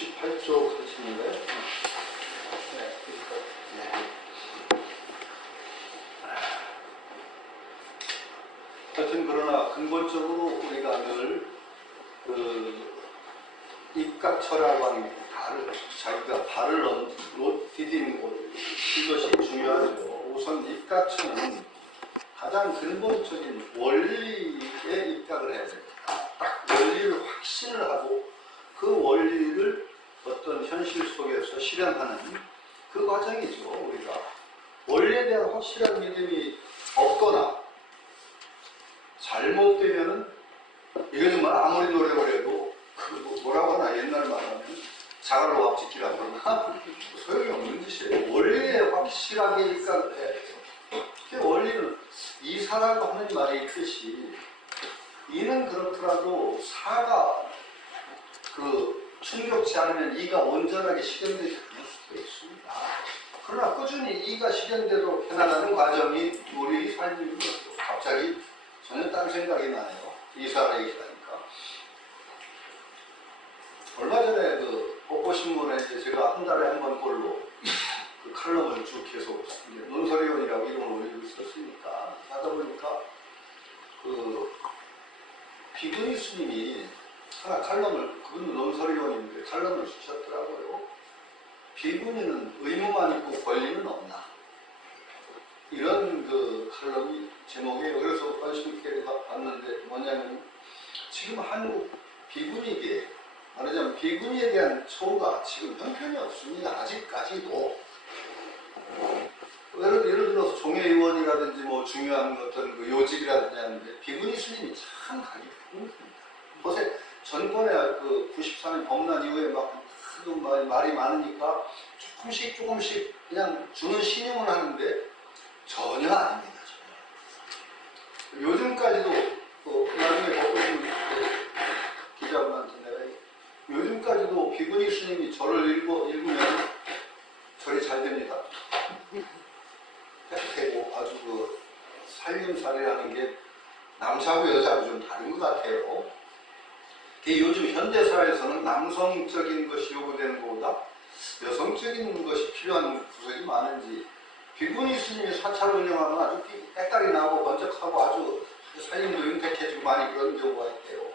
98쪽 하시는 거예요? 네. 하여튼 그러나 근본적으로 우리가 늘 입각처라고 발을, 자기가 발을 디디는 곳, 이것이 중요하죠. 우선 입각처는 가장 근본적인 원리에 입각을 해야 됩니다. 딱 원리를 확신을 하고 그 원리를 어떤 현실 속에서 실현하는 그 과정이죠. 우리가 원리에 대한 확실한 믿음이 없거나 잘못되면은 이거 정말 아무리 노력을 해도 뭐라고 하나 옛날 말하면 자갈로 앞짓기라고 하나 소용이 없는 짓이에요. 원리에 확실하게 입각을 해야 돼요. 그 원리는 이사라고 하는 말이 있듯이 이는 그렇더라도 사가 충족치 않으면 이가 온전하게 실현되지 않을 수도 있습니다. 그러나 꾸준히 이가 실현되도록 해나가는 과정이 우리 삶인 거죠. 갑자기 전혀 딴 생각이 나네요. 이사라 얘기하니까. 얼마 전에 뽀뽀신문에 제가 한 달에 한 번 꼴로 칼럼을 쭉 계속 논설위원이라고 이름을 올리고 있었으니까 하다 보니까 비근희 스님이 하나 칼럼을, 그분도 논설위원인데 칼럼을 쓰셨더라고요. 비근희는 의무만 있고 권리는 없나, 이런 칼럼이 제목이에요. 그래서 관심 있게 봤는데 뭐냐면 지금 한국 비근희계, 말하자면 비근희에 대한 처우가 지금 형편이 없습니다. 아직까지도. 예를 들어서 종회의원이라든지 뭐 중요한 어떤 요직이라든지 하는데 비근희 스님이 참 가기 힘듭니다. 보세요. 전번에 94년 범난 이후에 막 하도 말이 많으니까 조금씩 그냥 주는 신용을 하는데 전혀 아닙니다. 전혀. 요즘까지도 나중에 보신 기자분한테 내가 요즘까지도 비근희 스님이 절을 읽으면 절이 잘 됩니다. 되고 아주 살림살이라는 게 남자하고 여자하고 좀 다른 것 같아요. 요즘 현대사회에서는 남성적인 것이 요구되는 것보다 여성적인 것이 필요한 구석이 많은지 비근희 스님이 사찰 운영하면 아주 때깔이 나고 번쩍하고 아주 살림도 윤택해지고 많이 그런 경우가 있대요.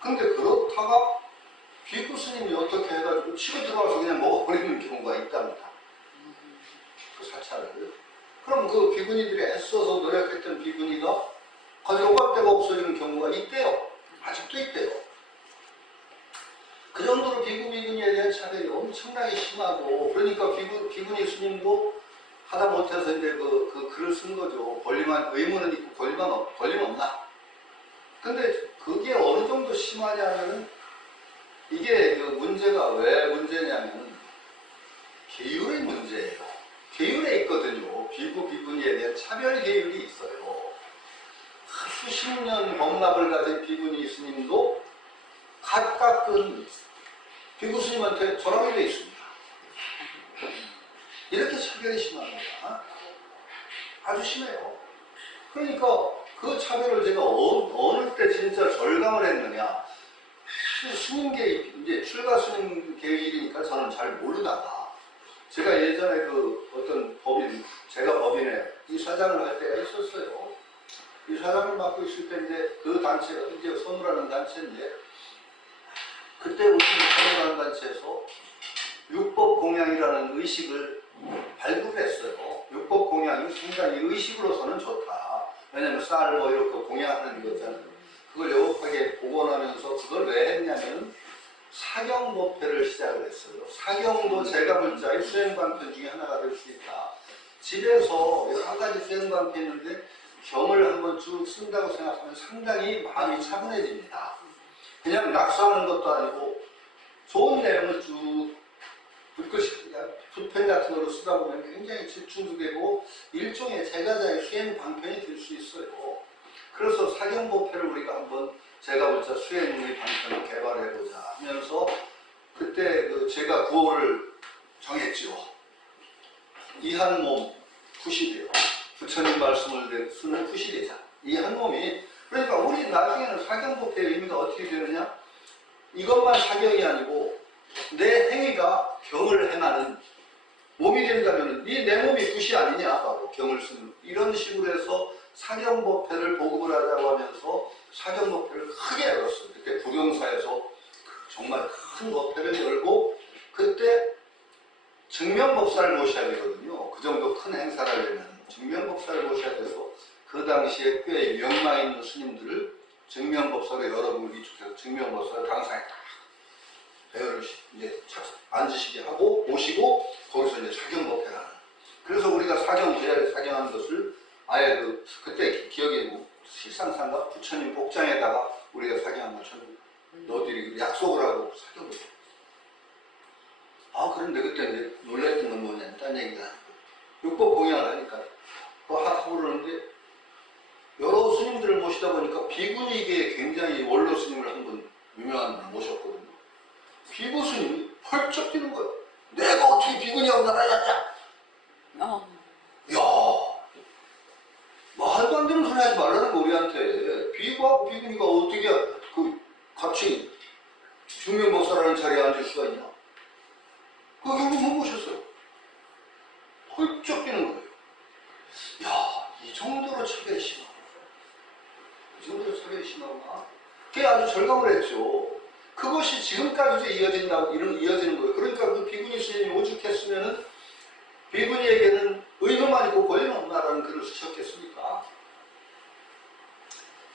근데 그렇다가 비구 스님이 어떻게 해가지고 치고 들어와서 그냥 먹어버리는 경우가 있답니다. 그 사찰을. 그럼 그 비구니들이 애써서 노력했던 비구니가 가져갈 데가 없어지는 경우가 있대요. 아직도 있대요. 그 정도로 비구니에 대한 차별이 엄청나게 심하고, 그러니까 비구니 스님도 하다 못해서 이제 그 글을 쓴 거죠. 권리만, 의무는 있고 권리는 없나. 근데 그게 어느 정도 심하냐면은 이게 문제가 왜 문제냐면 계율의 문제예요. 계율에 있거든요. 비구니에 대한 차별 계율이 있어요. 수십 년 법납을 가진 비구니 스님도 각각은 비구 스님한테 절하게 되어 있습니다. 이렇게 차별이 심합니다. 아주 심해요. 그러니까 그 차별을 제가 어느 때 진짜 절감을 했느냐. 스님계, 이제 출가 스님 계일이니까 저는 잘 모르다가 제가 예전에 어떤 법인, 제가 법인에 이사장을 할 때가 있었어요. 이사장을 맡고 있을 때인데 그 단체가 이제 선우라는 단체인데 그때 우리 선우라는 단체에서 육법공양이라는 의식을 발굴했어요. 육법공양이 상당히 의식으로서는 좋다. 왜냐면 쌀 뭐 이렇게 공양하는 거잖아요. 그걸 명확하게 복원하면서 그걸 왜 했냐면 사경법회를 시작을 했어요. 사경도 제가 볼 자의 수행방편 중에 하나가 될 수 있다. 집에서 여러 가지 수행방편이 있는데 경을 한번 쭉 쓴다고 생각하면 상당히 마음이 차분해집니다. 그냥 낙서하는 것도 아니고 좋은 내용을 쭉 붓펜 같은 걸로 쓰다 보면 굉장히 집중도 되고 일종의 제가자의 수행방편이 될 수 있어요. 그래서 사경법회를 우리가 한번 제가 볼자 수행의 방편을 개발해보자 하면서 그때 제가 구호를 정했죠. 이 한 몸 구실이요. 부처님 말씀을 쓰는 구실이자. 이 한 몸이, 그러니까 우리 나중에는 사경법회의 의미가 어떻게 되느냐? 이것만 사경이 아니고 내 행위가 경을 행하는 몸이 된다면 이 내 몸이 굿이 아니냐, 바로 경을 쓰는 이런 식으로 해서 사경법회를 보급을 하자고 하면서 사경법회를 크게 열었어요. 그때 부경사에서 정말 큰 법회를 열고, 그때 증명법사를 모셔야 되거든요. 그 정도 큰 행사를 하려면 증명법사를 모셔야 돼서 그 당시에 꽤 명망 있는 스님들을 증명법사로 여러분을 위촉해서 증명법사를 당상에 딱 배열을 이제 앉으시게 하고 모시고 거기서 이제 사경법회를 하는. 그래서 우리가 사경제를 사경하는 것을 아예 그때 기억이 실상상가 부처님 복장에다가 우리가 사경한 것처럼 너희들이 약속을 하고 사경을. 그런데 그때 이제 놀랬던 건 뭐냐면 딴 얘기가 아니고 육법 공양을 하니까 하고 그러는데 여러 스님들을 모시다 보니까 비구니계에 굉장히 원로 스님을 한 분 유명한 분을 모셨거든요. 비구 스님이 펄쩍 뛰는 거예요. 내가 어떻게 비구니하고 나란히 앉아? 이야, 말도 안 되는 소리 하지 말라는 거 우리한테. 비구하고 비구니가 어떻게 같이 중명법사라는 자리에 앉을 수가 있냐? 그거 결국 못 모셨어요. 펄쩍 뛰는 거예요. 야, 이 정도로 차별이 심하구나. 이 정도로 차별이 심하구나. 그게 아주 절감을 했죠. 그것이 지금까지 이제 이어지는 거예요. 그러니까 그 비구니 스님이 오죽했으면은 비구니에게는 의무만 있고 권리는 없나라는 글을 쓰셨겠습니까?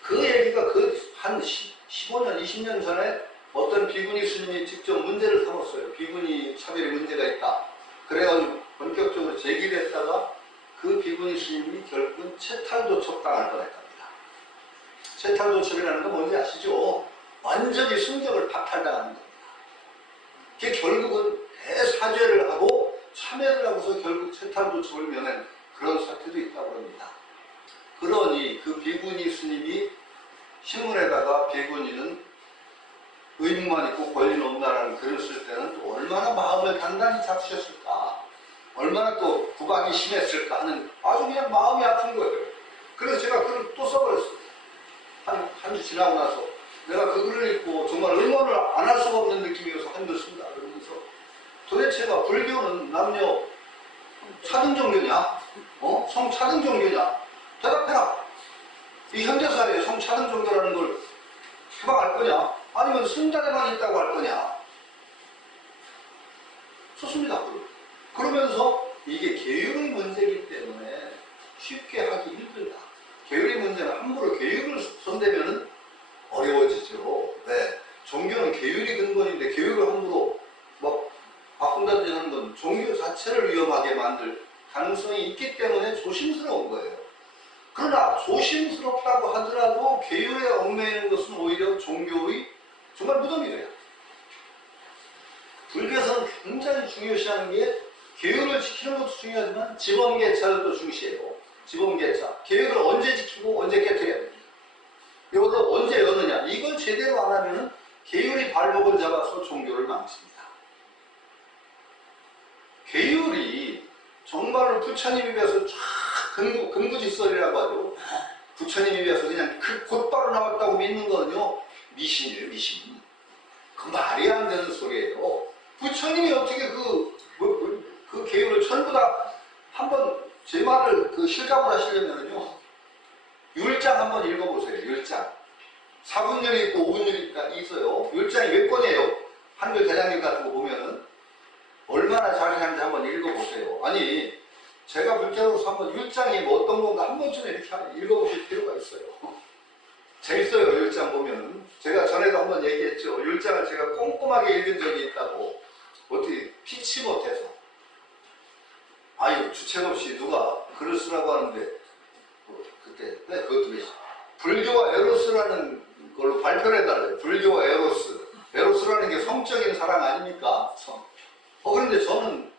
그 얘기가 한 15년, 20년 전에 어떤 비구니 스님이 직접 문제를 삼았어요. 비구니 차별의 문제가 있다. 그래가지고 본격적으로 제기됐다가 그 비구니 스님이 결국은 채탈도첩 당할 뻔했답니다. 채탈도첩이라는 건 뭔지 아시죠? 완전히 승격을 박탈당하는 겁니다. 그게 결국은 대사죄를 하고 참회를 하고서 결국 채탈도첩을 면한 그런 사태도 있다고 합니다. 그러니 그 비구니 스님이 신문에다가 비구니는 의무만 있고 권리는 없다라는 글을 쓸 때는 또 얼마나 마음을 단단히 잡수셨을까, 얼마나 또 구박이 심했을까 하는 아주 그냥 마음이 아픈 거예요. 그래서 제가 글을 또 써버렸어요. 한 주 지나고 나서 내가 그 글을 읽고 정말 응원을 안 할 수가 없는 느낌이어서 한 글 씁니다. 그러면서 도대체가 불교는 남녀 차등 종교냐? 성차등 종교냐? 대답해라. 이 현대사회에 성차등 종교라는 걸 해방할 거냐? 아니면 승자에만 있다고 할 거냐? 좋습니다. 그러면서 이게 계율의 문제이기 때문에 쉽게 하기 힘들다. 계율의 문제는 함부로 계율을 손대면 어려워지죠. 네. 종교는 계율이 근본인데 계율을 함부로 막 바꾼다든지 하는 건 종교 자체를 위험하게 만들 가능성이 있기 때문에 조심스러운 거예요. 그러나 조심스럽다고 하더라도 계율에 얽매이는 것은 오히려 종교의 정말 무덤이 돼요. 불교에서는 굉장히 중요시하는 게 계율을 지키는 것도 중요하지만 지범계차를 또 중시해요. 지범계차. 계율을 언제 지키고 언제 깨뜨려야 됩니다. 이걸 언제 여느냐. 이걸 제대로 안 하면 계율이 발목을 잡아서 종교를 망칩니다. 계율이 정말로 부처님에 비해서 쫙 근구질설이라고 하죠. 부처님에 비해서 그냥 곧바로 나왔다고 믿는 거는요, 미신이에요, 미신. 그 말이 안 되는 소리예요. 부처님이 어떻게 그 계율을 전부 다 한번 제 말을 실감을 하시려면요, 율장 한번 읽어보세요. 율장. 4분율이 있고 5분율이 있어요. 율장이 몇 권이에요? 한글 대장님 같은 거 보면은 얼마나 자세한지 한번 읽어보세요. 아니, 제가 불교로서 한번 율장이 뭐 어떤 건가 한 번쯤 이렇게 읽어보실 필요가 있어요. 재밌어요, 율장 보면은. 제가 전에도 한번 얘기했죠. 율장을 제가 꼼꼼하게 읽은 적이 있다고. 어떻게 피치 못해서. 아유, 주책 없이 누가 글을 쓰라고 하는데, 그때, 그것도 불교와 에로스라는 걸로 발표를 해달래요. 불교와 에로스. 에로스라는 게 성적인 사랑 아닙니까? 그런데 저는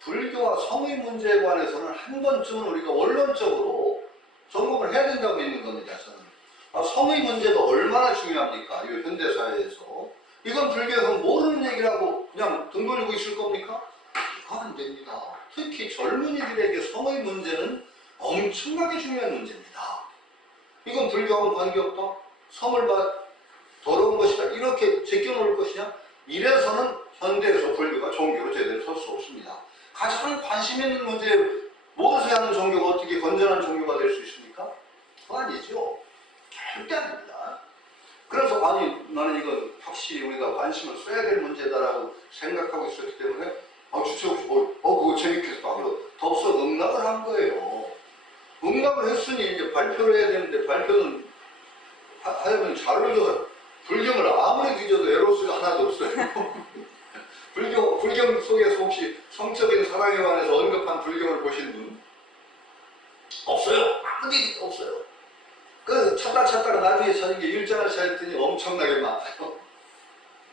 불교와 성의 문제에 관해서는 한 번쯤은 우리가 원론적으로 점검을 해야 된다고 믿는 겁니다, 저는. 성의 문제가 얼마나 중요합니까? 이 현대사회에서. 이건 불교에서 모르는 얘기라고 그냥 등 돌리고 있을 겁니까? 이거 안 됩니다. 특히 젊은이들에게 성의 문제는 엄청나게 중요한 문제입니다. 이건 불교하고는 관계없다. 성을 더러운 것이다. 이렇게 제껴놓을 것이냐? 이래서는 현대에서 불교가 종교로 제대로 설 수 없습니다. 가장 관심 있는 문제, 무엇을 하는 종교가 어떻게 건전한 종교가 될 수 있습니까? 그거 아니죠. 절대 아닙니다. 그래서 나는 이건 확실히 우리가 관심을 써야 될 문제다라고 생각하고 있었기 때문에 그거 재밌겠다. 덥석 응답을 한 거예요. 응답을 했으니 이제 발표를 해야 되는데 발표는 하려면 자료를 불경을 아무리 뒤져도 에로스가 하나도 없어요. 불경 속에서 혹시 성적인 사랑에 관해서 언급한 불경을 보신 분? 없어요. 아무리 없어요. 그래서 찾다가 나중에 찾은 게 율장을 찾았더니 엄청나게 많아요.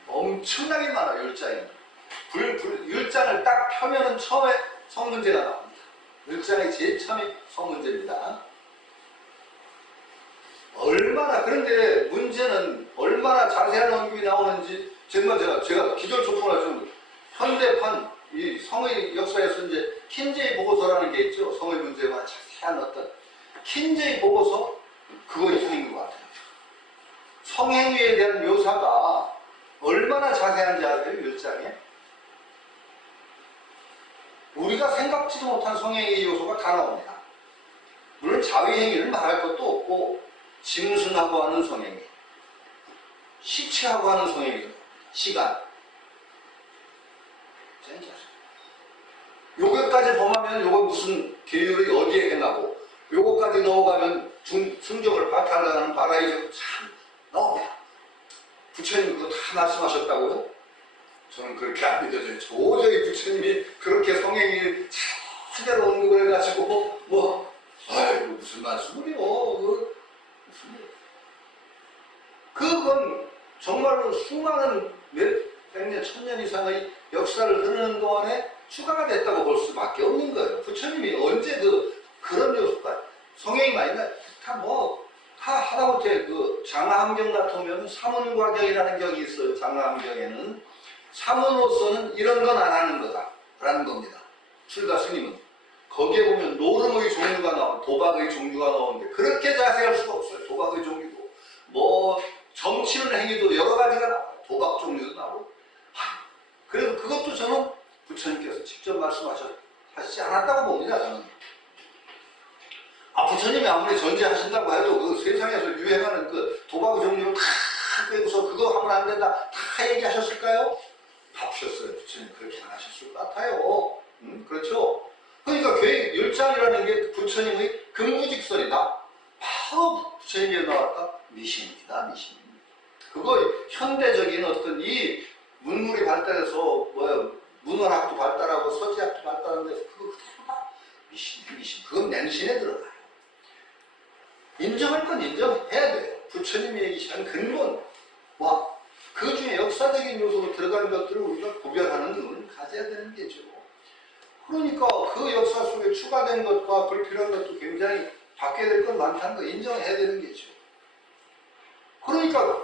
엄청나게 많아요, 율장이. 율장을 딱 펴면은 처음에 성문제가 나옵니다. 율장의 제일 처음이 성문제입니다. 그런데 문제는 얼마나 자세한 언급이 나오는지, 정말 제가 기절초풍을 좀 현대판, 이 성의 역사에서 이제 킨제이 보고서라는 게 있죠. 성의 문제와 자세한 어떤 킨제이 보고서, 그거 이상인 것 같아요. 성행위에 대한 묘사가 얼마나 자세한지 아세요, 율장에? 우리가 생각지도 못한 성행위 요소가 다 나옵니다. 물론 자위행위를 말할 것도 없고, 짐승하고 하는 성행위, 시체하고 하는 성행위, 시간. 요거까지 범하면 요거 무슨 계율이 어디에 해나고, 요거까지 넘어가면 순경을 바탈하는 바라이죠. 참 나옵니다. 부처님 그거 다 말씀하셨다고요? 저는 그렇게 안 믿어져요. 도저히 부처님이 그렇게 성행위 제대로 언급을 해가지고 무슨 말씀을요? 그건 정말로 수많은 몇백 년, 천년 이상의 역사를 흐르는 동안에 추가가 됐다고 볼 수밖에 없는 거예요. 부처님이 언제 그런 요소가 성행위가 있나? 다 하다못해 장하함경 같은 경우는 사문과경이라는 격이 있어요. 장하함경에는 사문으로서는 이런 건 안 하는 거다라는 겁니다. 출가 스님은 거기에 보면 노름의 종류가 나오고 도박의 종류가 나오는데 그렇게 자세할 수가 없어요. 도박의 종류도 점치는 행위도 여러 가지가 나와요. 도박 종류도 나오고. 그래서 그것도 저는 부처님께서 직접 말씀하시지 않았다고 봅니다. 저는. 부처님이 아무리 전제하신다고 해도 그 세상에서 유행하는 도박의 종류를 다 빼고서 그거 하면 안 된다 다 얘기하셨을까요? 바쁘셨어요. 부처님 그렇게 안 하셨을 것 같아요. 그렇죠? 그러니까 율장이라는 게 부처님의 근무직설이다. 바로 부처님이 나왔다. 미신입니다. 미신. 그거 현대적인 어떤 이 문물이 발달해서 문헌학도 발달하고 서지학도 발달하는데 그거 그대로 다 미신. 그건 맹신에 들어가요. 인정할 건 인정해야 돼요. 부처님이 얘기하는 근본과 그 중에 역사적인 요소로 들어가는 것들을 우리가 구별하는 눈을 가져야 되는 게죠. 그러니까 그 역사 속에 추가된 것과 불필요한 것도 굉장히 바뀌어야 될 건 많다는 거 인정해야 되는 게죠. 그러니까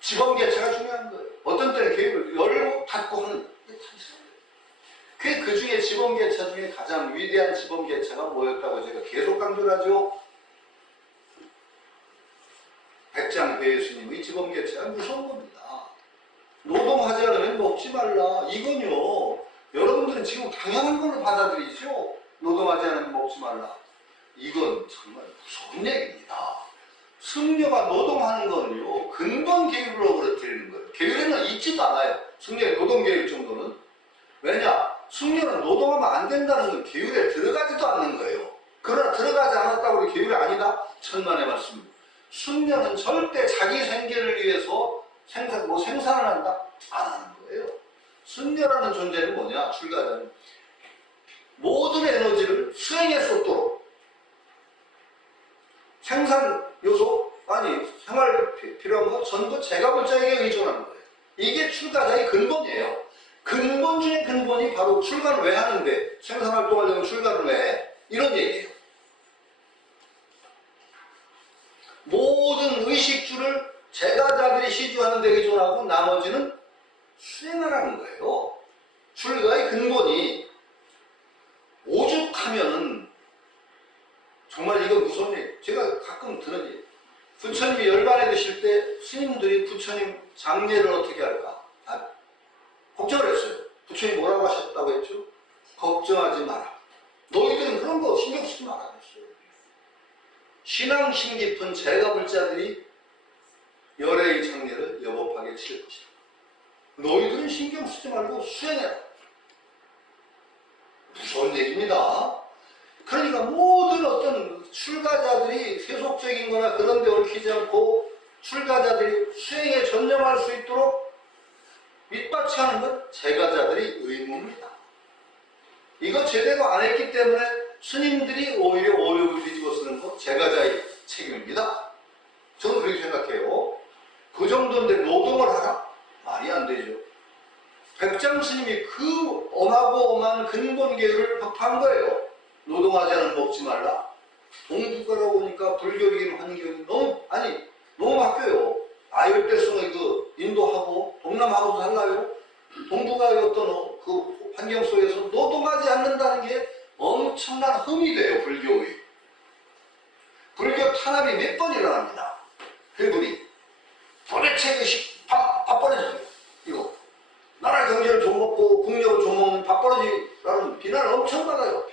지범개체가 중요한 거예요. 어떤 때는 계획을 열고 닫고 하는 게 다 있어요. 그 중에 지범개체 중에 가장 위대한 지범개체가 뭐였다고 제가 계속 강조를 하죠. 백장회의 스님의 지범개체가 무서운 겁니다. 노동하지 않으면 먹지 말라. 이건요, 여러분들은 지금 당연한 걸로 받아들이죠. 노동하지 않으면 먹지 말라. 이건 정말 무서운 얘기입니다. 승려가 노동하는 건요, 근본 계율로 그렇다는 거예요. 계율에는 있지도 않아요. 승려의 노동 계율 정도는. 왜냐? 승려는 노동하면 안 된다는 건 계율에 들어가지도 않는 거예요. 그러나 들어가지 않았다고 우리 계율이 아니다? 천만의 말씀. 승려는 절대 자기 생계를 위해서 생산을 한다? 안 하는 거예요. 승려라는 존재는 뭐냐? 출가자는 모든 에너지를 수행에 쏟도록 생산 요소, 생활 필요한 거 전부 제가불자에게 의존하는 거예요. 이게 출가자의 근본이에요. 근본 중에 근본이 바로 출가를 왜 하는데, 생산활동하려면 출가를 왜 해? 이런 얘기예요. 모든 의식주를 제가자들이 시주하는 데 의존하고 나머지는 수행하라는 거예요. 출가의 근본이 오죽하면은 정말 이거 무서운 얘기. 제가 가끔 들은 얘기. 부처님이 열반에 드실 때 스님들이 부처님 장례를 어떻게 할까? 걱정을 했어요. 부처님 뭐라고 하셨다고 했죠? 걱정하지 마라. 너희들은 그런 거 신경 쓰지 마라 했어요. 신앙심 깊은 제가불자들이 열애의 장례를 여법하게 치를 것이다. 너희들은 신경 쓰지 말고 수행해라. 무서운 얘기입니다. 그러니까 모든 어떤 출가자들이 세속적인 거나 그런 데 얽히지 않고 출가자들이 수행에 전념할 수 있도록 밑받치하는 건 제가자들이 의무입니다. 이거 제대로 안 했기 때문에 스님들이 오히려 오력을 뒤집어 쓰는 건 제가자의 책임입니다. 저는 그렇게 생각해요. 그 정도인데 노동을 하라? 말이 안 되죠. 백장 스님이 그 엄하고 엄한 근본계율을 확파한 거예요. 노동하지 않으면 먹지 말라. 동북가라고 보니까 불교적인 환경이 너무 바뀌어요. 아열대성의 그 인도하고 동남하고도 달라요. 동북아의 어떤 그 환경 속에서 노동하지 않는다는 게 엄청난 흠이 돼요. 불교의. 불교 탄압이 몇 번 일어납니다. 회불이. 도대체 밥벌어지 이거. 나라 경제를 좀 먹고 국력을 좀 먹는 밥벌어지라는 비난을 엄청 받아요.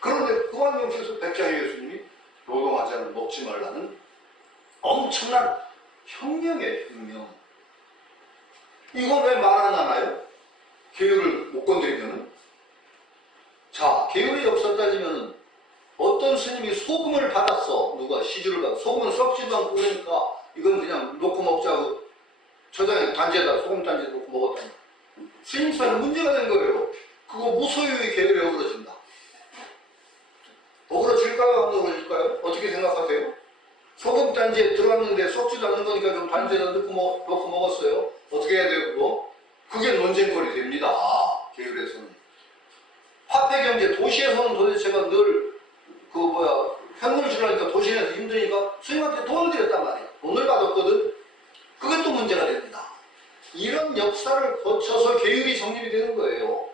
그런데 그 환경 속에서 백장희 교수님이 노동하지 않으면 먹지 말라는 엄청난 혁명이에요. 혁명. 이건 왜 말 안 하나요? 계율을 못 건드리면은. 자, 계율의 역사 따지면은 어떤 스님이 소금을 받았어. 누가 시주를 받아. 소금은 썩지도 않고 그러니까 이건 그냥 놓고 먹자고 저장에 단지에다 소금 단지에 놓고 먹었다니. 스님사는 문제가 된 거예요. 그거 무소유의 계율에 어그러진다. 어그러질까요? 안 어그러질까요? 어떻게 생각하세요? 소금 단지에 들어갔는데 썩지도 않는 거니까 좀 단지에다 놓고 먹었어요. 어떻게 해야 돼요, 그거? 그게 논쟁거리 됩니다. 계율에서는. 화폐경제, 도시에서는 도대체가 늘, 현금을 주려니까 도시에서 힘드니까 스님한테 돈을 드렸단 말이에요. 돈을 받았거든. 그게 또 문제가 됩니다. 이런 역사를 거쳐서 계율이 정립이 되는 거예요.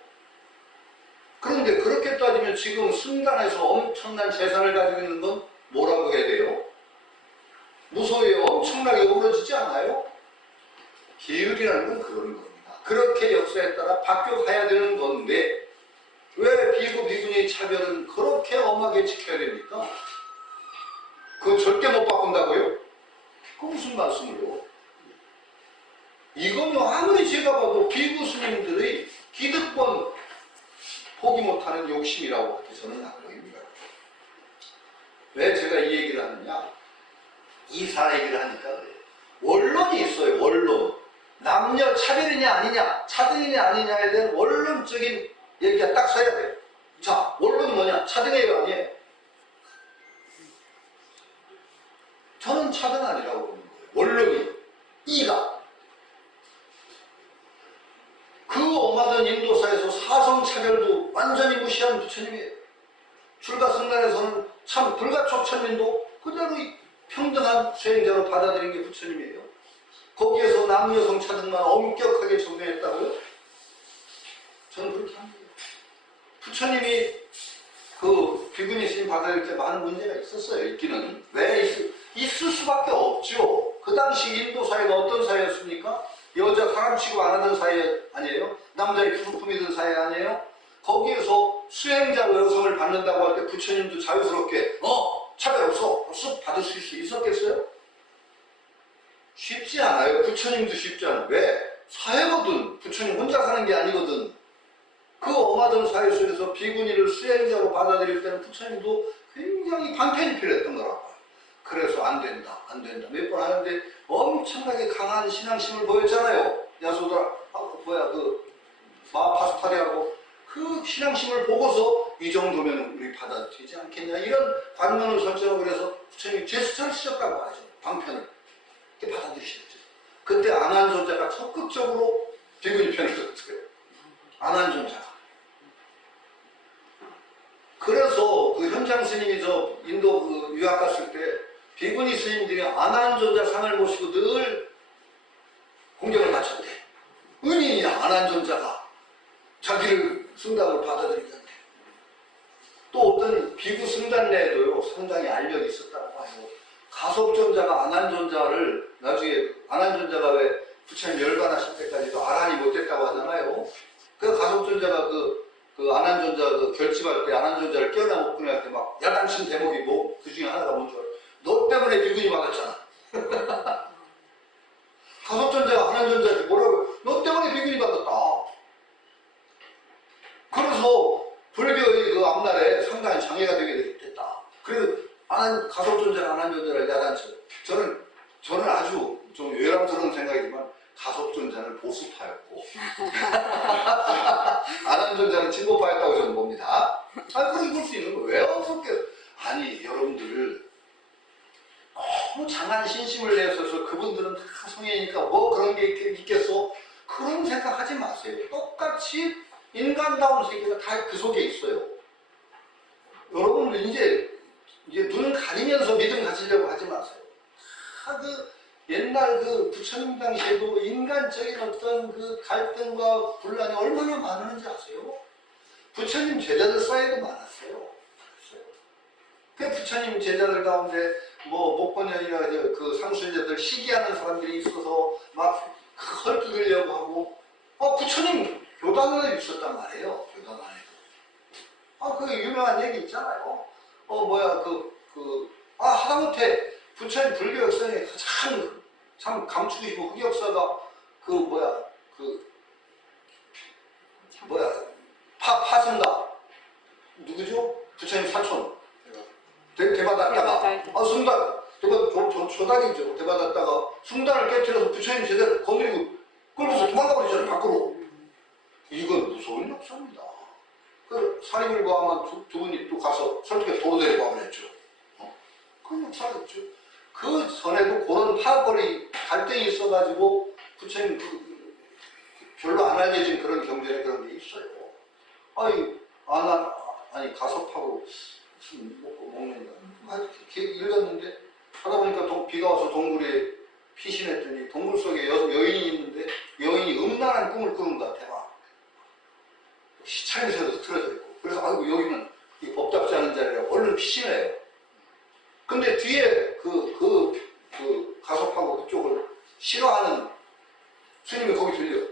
그런데 그렇게 따지면 지금 순간에서 엄청난 재산을 가지고 있는 건 뭐라고 해야 돼요? 무소유에 엄청나게 어우러지지 않아요? 계율이라는 건 그런 겁니다. 그렇게 역사에 따라 바뀌어가야 되는 건데 왜 비구, 비구니의 차별은 그렇게 엄하게 지켜야 됩니까? 그거 절대 못 바꾼다고요? 그 무슨 말씀으로? 이건요, 아무리 제가 봐도 비구 스님들의 기득권 포기 못하는 욕심이라고 하기 저는 악령입니다. 왜 제가 이 얘기를 하느냐? 이사 얘기를 하니까 그래요. 원론이 있어요, 원론. 남녀 차별이냐 아니냐, 차등이냐 아니냐에 대한 원론적인 얘기가 딱 서야 돼요. 자, 원론은 뭐냐? 차등이에요, 아니에요? 저는 차등 아니라고 보는 거예요. 원론이. 이가. 그 엄하던 인도사에서 사성차별도 완전히 무시한 부처님이에요. 출가승단에서는 참 불가촉천민도 그대로 평등한 수행자로 받아들인 게 부처님이에요. 거기에서 남여성 차등만 엄격하게 정리했다고요? 저는 그렇게 합니다. 부처님이 그 비구니 스님 받아들일 때 많은 문제가 있었어요. 있기는. 왜 있을 수밖에 없죠. 그 당시 인도 사회가 어떤 사회였습니까? 여자 사람 취급 안 하던 사회 아니에요? 남자의 부속품이던 사회 아니에요? 거기에서 수행자 여성을 받는다고 할 때 부처님도 자유스럽게 차별 없어 쑥 받을 수 있었겠어요? 쉽지 않아요. 부처님도 쉽지 않아요. 왜? 사회거든. 부처님 혼자 사는 게 아니거든. 그 엄하던 사회 속에서 비구니를 수행자로 받아들일 때는 부처님도 굉장히 방편이 필요했던 거라고요. 그래서 안 된다. 몇 번 하는데 엄청나게 강한 신앙심을 보였잖아요. 야소다, 마파스타리하고 그 신앙심을 보고서 이 정도면 우리 받아들이지 않겠냐. 이런 관문을 설정하고 그래서 부처님이 제스처를 쓰셨다고 하죠. 방편을. 이렇게 받아들이셨죠. 그때 안한존자가 적극적으로 비구니 편을 들었어요. 안한존자가. 그래서 그 현장 스님이 저 인도 그 유학 갔을 때 비구니 스님들이 안한존자 상을 모시고 늘 공경을 바쳤대. 은인이야, 안한존자가. 자기를 승당을 받아들이는데. 또 어떤 비구 승단 내에도요, 상당히 알력이 있었다고 봐요. 가속존자가 안한존자를 나중에 안한존자가 왜 부처님 열반하실 때까지도 아란이 못됐다고 하잖아요. 그 가속존자가 그 안한존자 그 결집할 때 안한존자를 깨어나 못 끊을 때 막 야단친 대목이 뭐 그 중에 하나가 뭔지 알아? 너 때문에 비근이 받았잖아. 가속존자가 안한존자한테 뭐라고? 너 때문에 비근이 받았다. 그래서 불교의 그 앞날에 상당히 장애가 되게 됐다. 그래서 가속존자가 안한존자를 야단쳐. 저는 아주 좀 외람스러운 생각이지만 가속존자는 보수파였고 안한존자는 진보파였다고 저는 봅니다. 그렇게 볼 수 있는 거예요. 왜 그렇게? 아니 여러분들 너무 장한 신심을 내서서 그분들은 다 성애니까 뭐 그런 게 있겠어? 그런 생각하지 마세요. 똑같이 인간다운 세계가 다 그 속에 있어요. 여러분들 이제 눈 가리면서 믿음 가지려고 하지 마세요. 다 옛날 부처님 당시에도 인간적인 어떤 그 갈등과 분란이 얼마나 많았는지 아세요? 부처님 제자들 사이에도 많았어요. 그 부처님 제자들 가운데 뭐 목건현이나 그 상수제자들 시기하는 사람들이 있어서 막 헐뜯으려고 하고 부처님 교단 안에 있었단 말이에요. 교단 안에도. 그 유명한 얘기 있잖아요. 하다못해 부처님 불교 역사에 참 감추고 싶은 흑역사가 파승가 누구죠? 부처님 사촌 대받았다가 조단이죠. 대받았다가 숭단을 깨뜨려서 부처님 제대로 건드리고 끌고서 도망가 버리잖아요. 밖으로. 이건 무서운 역사입니다. 그 사리불과 아마 두 분이 또 가서 설득해서 도로 데리고 와버렸죠. 그 역사겠죠. 그 전에도 그런 파벌이 갈등이 있어가지고 부처님 별로 안 알려진 그런 경전에 그런 게 있어요. 가섭하고 먹는다. 이렇게 읽었는데 하다 보니까 비가 와서 동굴에 피신했더니 동굴 속에 여인이 있는데 여인이 음란한 꿈을 꾸는 것 같아. 막 시차림새도 틀어져 있고. 그래서 여기는 법답지 않은 자리라고 얼른 피신해요. 근데 뒤에 가섭하고 그쪽을 싫어하는 스님이 거기 들려.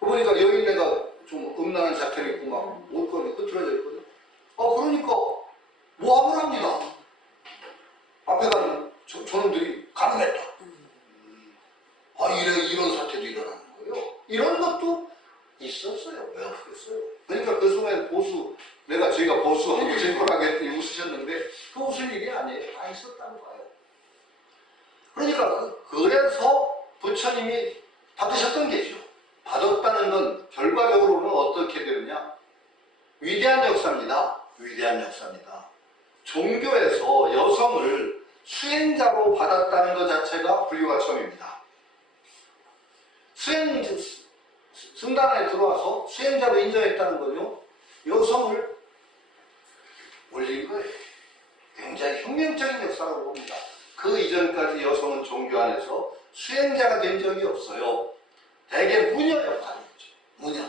보니까 여인네가 좀 음란한 자태를 입고 막 옷걸이 흐트러져 있거든. 그러니까 모함을 합니다. 앞에 가는 저놈들이 가능했다. 이런 사태도 일어나는 거예요. 이런 것도 있었어요. 왜 없겠어요? 그러니까 그 순간 저희가 보수하고 진보하게 웃으셨는데 그 웃을 일이 아니에요. 다 있었다는 거예요. 그러니까 그래서 부처님이 받으셨던 게죠. 받았다는 건 결과적으로는 어떻게 되느냐? 위대한 역사입니다. 위대한 역사입니다. 종교에서 여성을 수행자로 받았다는 것 자체가 불교가 처음입니다. 승단에 들어와서 수행자로 인정했다는 거죠. 여성을 올린 거예요. 굉장히 혁명적인 역사라고 봅니다. 그 이전까지 여성은 종교 안에서 수행자가 된 적이 없어요. 대개 무녀 역할이었죠. 무녀.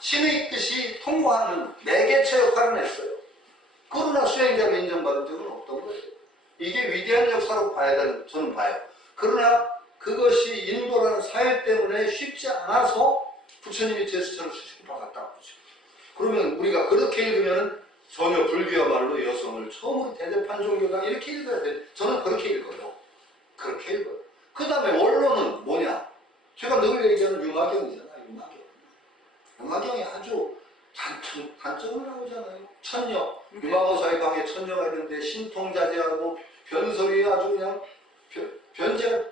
신의 뜻이 통과하는 매개체 역할을 했어요. 그러나 수행자로 인정받은 적은 없던 거예요. 이게 위대한 역사로 저는 봐요. 그러나 그것이 인도라는 사회 때문에 쉽지 않아서 부처님이 제스처를 수시고 박았다고 하죠. 그러면 우리가 그렇게 읽으면 전혀 불교야말로 여성을 처음으로 대접한 종교다 이렇게 읽어야 돼. 저는 그렇게 읽어요. 그렇게 읽어요. 그 다음에 원론은 뭐냐? 제가 늘 얘기하는 융화경이잖아요. 융화경이 아주 단점을 나오잖아요. 천녀, 유마고사의 강에 천녀가 있는데 신통자제하고 변설이 아주 그냥 변제가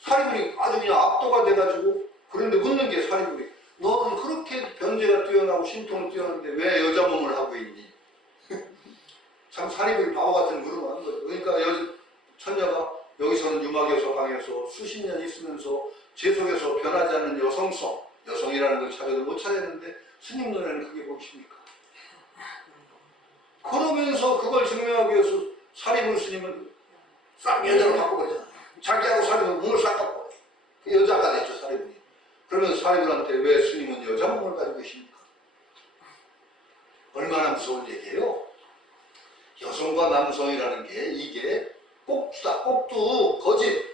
사리불이 아주 그냥 압도가 돼가지고 그런데 묻는 게 사리불이 너는 그렇게 변제가 뛰어나고 신통이 뛰어난데 왜 여자 몸을 하고 있니? 참 사리불이 바보 같은 물음을 하는 거죠. 그러니까 천녀가 여기서는 유마교사 방에서 수십 년 있으면서 제 속에서 변하지 않는 여성성, 여성이라는 걸 차별을 못 차렸는데 스님 눈에는 그게 무엇입니까? 그러면서 그걸 증명하기 위해서 사리불 스님은 싹 여자로 바꿔버리잖아요. 자기하고 사리불 몸을 싹 바꿔. 그 여자가 됐죠, 사리불이. 그러면 사리불한테 왜 스님은 여자 몸을 가지고 계십니까? 얼마나 무서운 얘기예요? 여성과 남성이라는 게 이게 꼭두다. 꼭두 거짓.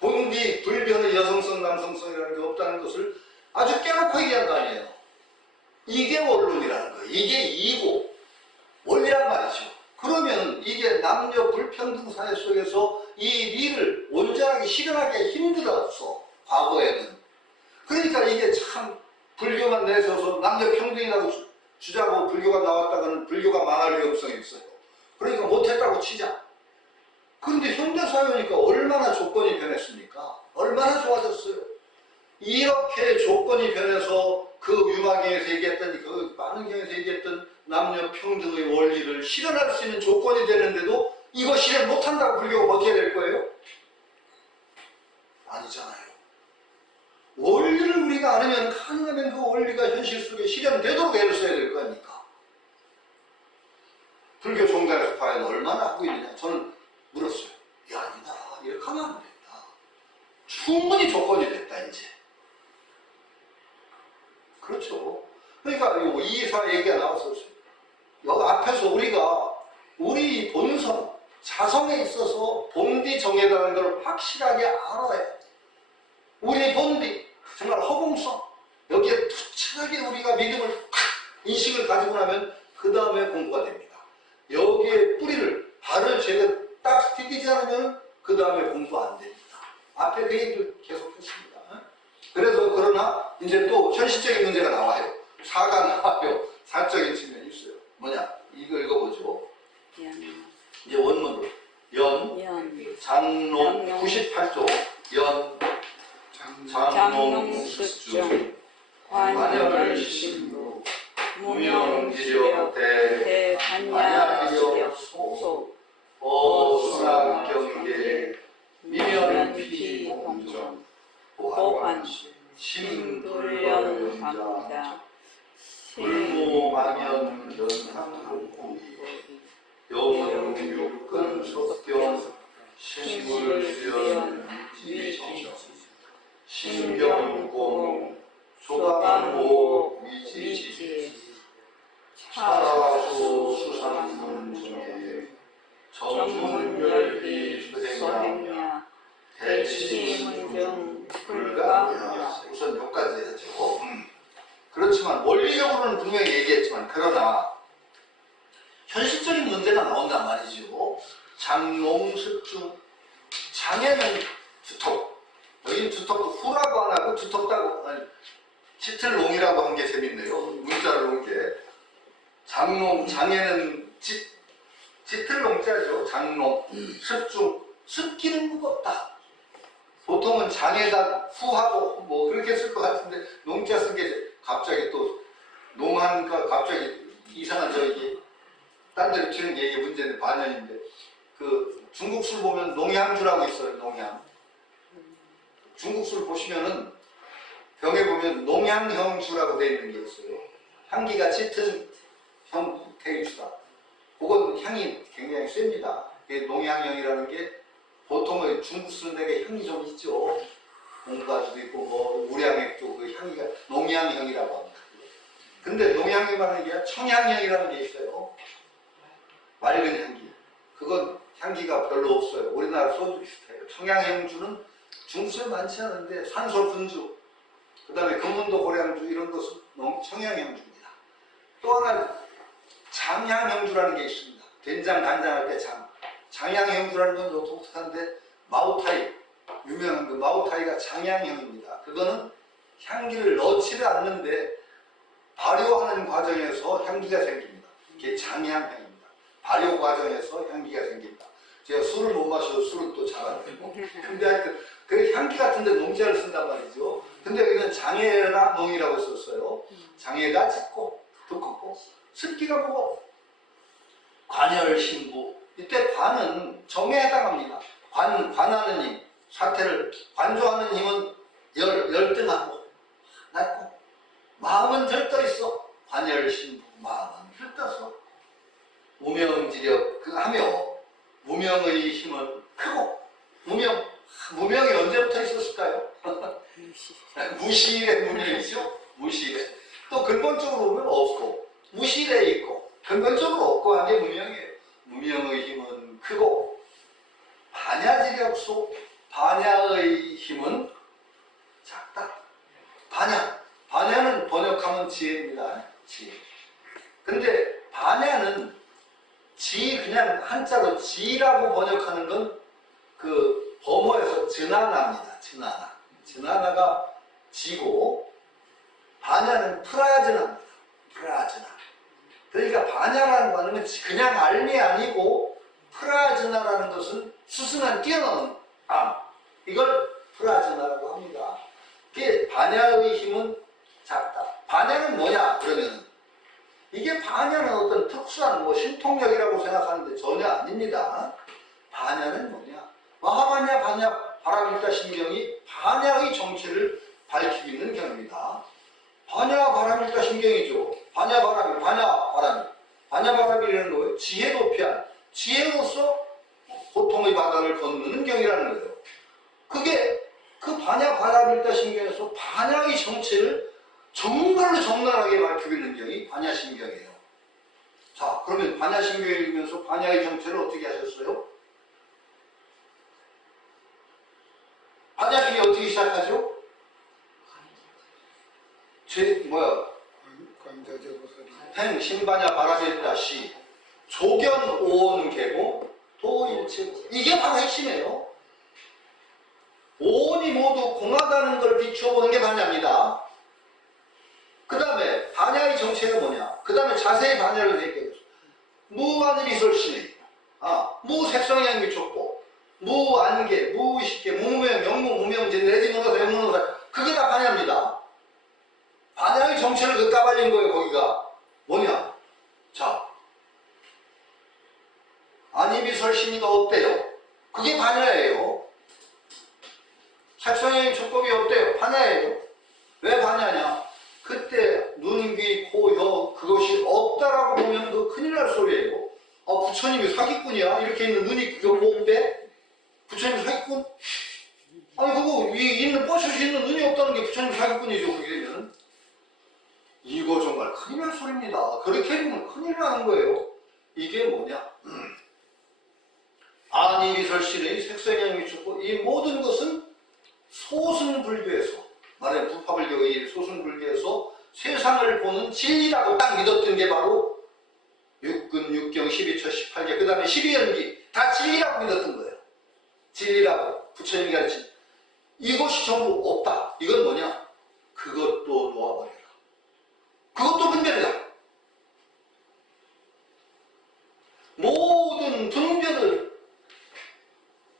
본디 불변의 여성성 남성성이라는 게 없다는 것을 아주 깨놓고 얘기한 거 아니에요. 이게 원론이라는 거예요. 이게 이고 원리란 말이죠. 그러면 이게 남녀 불평등 사회 속에서 이 리를 온전하게 실현하기 힘들었어. 과거에는. 그러니까 이게 참 불교만 내세워서 남녀 평등이라고 주자고 불교가 나왔다가는 불교가 망할 위험성이 있어요. 그러니까 못했다고 치자. 그런데 현대사회니까 얼마나 조건이 변했습니까? 얼마나 좋아졌어요. 이렇게 조건이 변해서 그 유마경에서 얘기했던 그 많은 경에서 얘기했던 남녀 평등의 원리를 실현할 수 있는 조건이 되는데도 이거 실현 못한다고 불교가 어떻게 될 거예요? 아니잖아요. 원리를 우리가 알으면 가능하면 그 원리가 현실 속에 실현되도록 애를 써야 될 거 아닙니까? 불교 종단에서 과연 얼마나 하고 있느냐 저는 물었어요. 야, 아니다. 이렇게 하면 안 된다. 충분히 조건이 됐다 이제. 그렇죠. 그러니까 이사 얘기가 나왔었어요. 여기 앞에서 우리가 우리 본성, 자성에 있어서 본디 정해라는 걸 확실하게 알아야 돼. 우리 본디, 정말 허공성, 여기에 투철하게 우리가 믿음을 인식을 가지고 나면 그 다음에 공부가 됩니다. 여기에 뿌리를, 발을 제대로 딱 디디지 않으면 그 다음에 공부 안 됩니다. 앞에 그 얘기를 계속했습니다. 그래서 그러나 이제 또 현실적인 문제가 나와요. 사가 나와요. 사적인 측면이 있어요. 뭐냐? 이거 읽어보죠. 이제 원문으로 장롱 98조 장롱 습중 관여를 신부 무명지력 대반야지력 소 어수락경계 미면피공정 보관 심불련 감자 불모망연 연상공이 영육근 속경 신물수연 위지정 신경공 소강보 위지지 차수 수상문중에 전문열비 수행야 대치문중 불가야. 우선 여기까지 하죠. 그렇지만 원리적으로는 분명히 얘기했지만 그러나 현실적인 문제가 나온단 말이죠. 장농습중 장에는 두텁, 여기는 두텁고 후라고 안 하고 두텁다고 짙을농이라고 한 게 재밌네요. 문자를 놓은 게 장농 장에는 짙을농자죠. 장농 습중 습기는 무겁다. 보통은 장에다 후하고 뭐 그렇게 쓸 것 같은데 농자 쓴 게 갑자기 또 농하니까 갑자기 이상한 저기 딴 데로 튀는 게 이게 문제인데 반연인데 그 중국 술 보면 농향주라고 있어요. 농향. 중국 술 보시면은 병에 보면 농향형주라고 되어 있는 게 있어요. 향기가 짙은 형태주다. 그건 향이 굉장히 셉니다. 농향형이라는 게 보통은 중국 술은 되게 향이 좀 있죠. 공가주도 있고 뭐 우량액도 그 향기가 농향형이라고 합니다. 근데 농향이라는 게 청향형이라는 게 있어요. 맑은 향기. 그건 향기가 별로 없어요. 우리나라 소주 비슷해요. 청양형주는 중수에 많지 않은데 산소 분주, 그 다음에 금문도 고량주 이런 것은 청양형주입니다. 또 하나 장향형주라는 게 있습니다. 된장, 간장할 때 장향형주라는 건 좀 독특한데 마오타이, 유명한 그 마오타이가 장향형입니다. 그거는 향기를 넣지를 않는데 발효하는 과정에서 향기가 생깁니다. 그게 장향형입니다. 발효 과정에서 향기가 생긴다. 제가 술을 못 마셔서 술은 또 잘 안 되고. 근데 하여튼 그 향기 같은데 농자를 쓴단 말이죠. 근데 여기는 장애나 농이라고 썼어요. 장애가 짙고 두껍고 습기가 무거워. 관열신부. 이때 관은 정에 해당합니다. 관하는 힘, 사태를 관조하는 힘은 열등하고 낮고 마음은 들떠 있어. 관열신부. 마음은 들떠서 무명지력 하며 무명의 힘은 크고 무명이 언제부터 있었을까요? 무시일에 무명이죠. 무시일에 또 근본적으로 보면 없고 무시일에 있고 근본적으로 없고 한 게 무명이에요. 무명의 힘은 크고 근데 반야는 그냥 한자로 지라고 번역하는 건 그 범어에서 증하나입니다. 증하나가 지고, 반야는 프라즈나입니다. 프라즈나. 그러니까 반야라는 거는 그냥 알미 아니고, 프라즈나라는 것은 스승한 뛰어넘은 암. 이걸 프라즈나라고 합니다. 이게 반야의 힘은 작다. 반야는 뭐냐? 그러면 이게 반야는 어떤 특수한 신통력이라고 생각하는데 전혀 아닙니다. 반야는 뭐냐? 마하반야, 반야, 바라밀다 신경이 반야의 정체를 밝히고 있는 경입니다. 반야, 바라밀다 신경이죠. 반야, 바라밀, 반야, 바라밀. 반야, 바라밀이라는 거예요. 지혜 도피한, 지혜로서 고통의 바다를 건너는 경이라는 거예요. 그게 그 반야, 바라밀다 신경에서 반야의 정체를 정말로 적나라하게 밝히고 있는 경이 반야신경이에요. 자, 그러면 반야신경을 읽으면서 반야의 정체를 어떻게 하셨어요? 반야신경이 어떻게 시작하죠? 행, 신반야, 바라밀다, 시, 조견, 오온, 계공, 도일체. 이게 바로 핵심이에요. 오온이 모두 공하다는 걸 비추어보는 게 반야입니다. 그 다음에 반야의 정체가 뭐냐? 그 다음에 자세히 반야를 얘기해요. 무안미설신의, 무색성향 미촉고, 무안계, 무의식계, 무무명, 영무, 무명진, 내지문화사, 영문화사. 그게 다 반야입니다. 반야의 정체를 그 까발린 거예요. 거기가 뭐냐? 자, 안미설신이가 어때요? 그게 반야예요. 색성향의 촉법이 어때요? 반야예요. 왜 반야냐? 그때 눈, 귀, 코, 혀 그것이 없다라고 보면 그 큰일 날 소리예요. 부처님이 사기꾼이야? 이렇게 있는 눈이 그거 뭔데? 부처님 사기꾼? 아니 그거 위에 있는 뻗쳐서 있는 눈이 없다는 게 부처님 사기꾼이죠. 그게 되면 이거 정말 큰일 날 소리입니다. 그렇게 해보면 큰일 나는 거예요. 이게 뭐냐? 안이미설신의 색성향이 미쳤고 이 모든 것은 소승불교에서 말하자면 부파불교의 소승불교에서 세상을 보는 진리라고 딱 믿었던 게 바로 육근, 육경, 12처, 18개 그 다음에 12연기 다 진리라고 믿었던 거예요. 진리라고 부처님이 가르친 이것이 전부 없다. 이건 뭐냐? 그것도 놓아버려라. 그것도 분별이다. 모든 분별을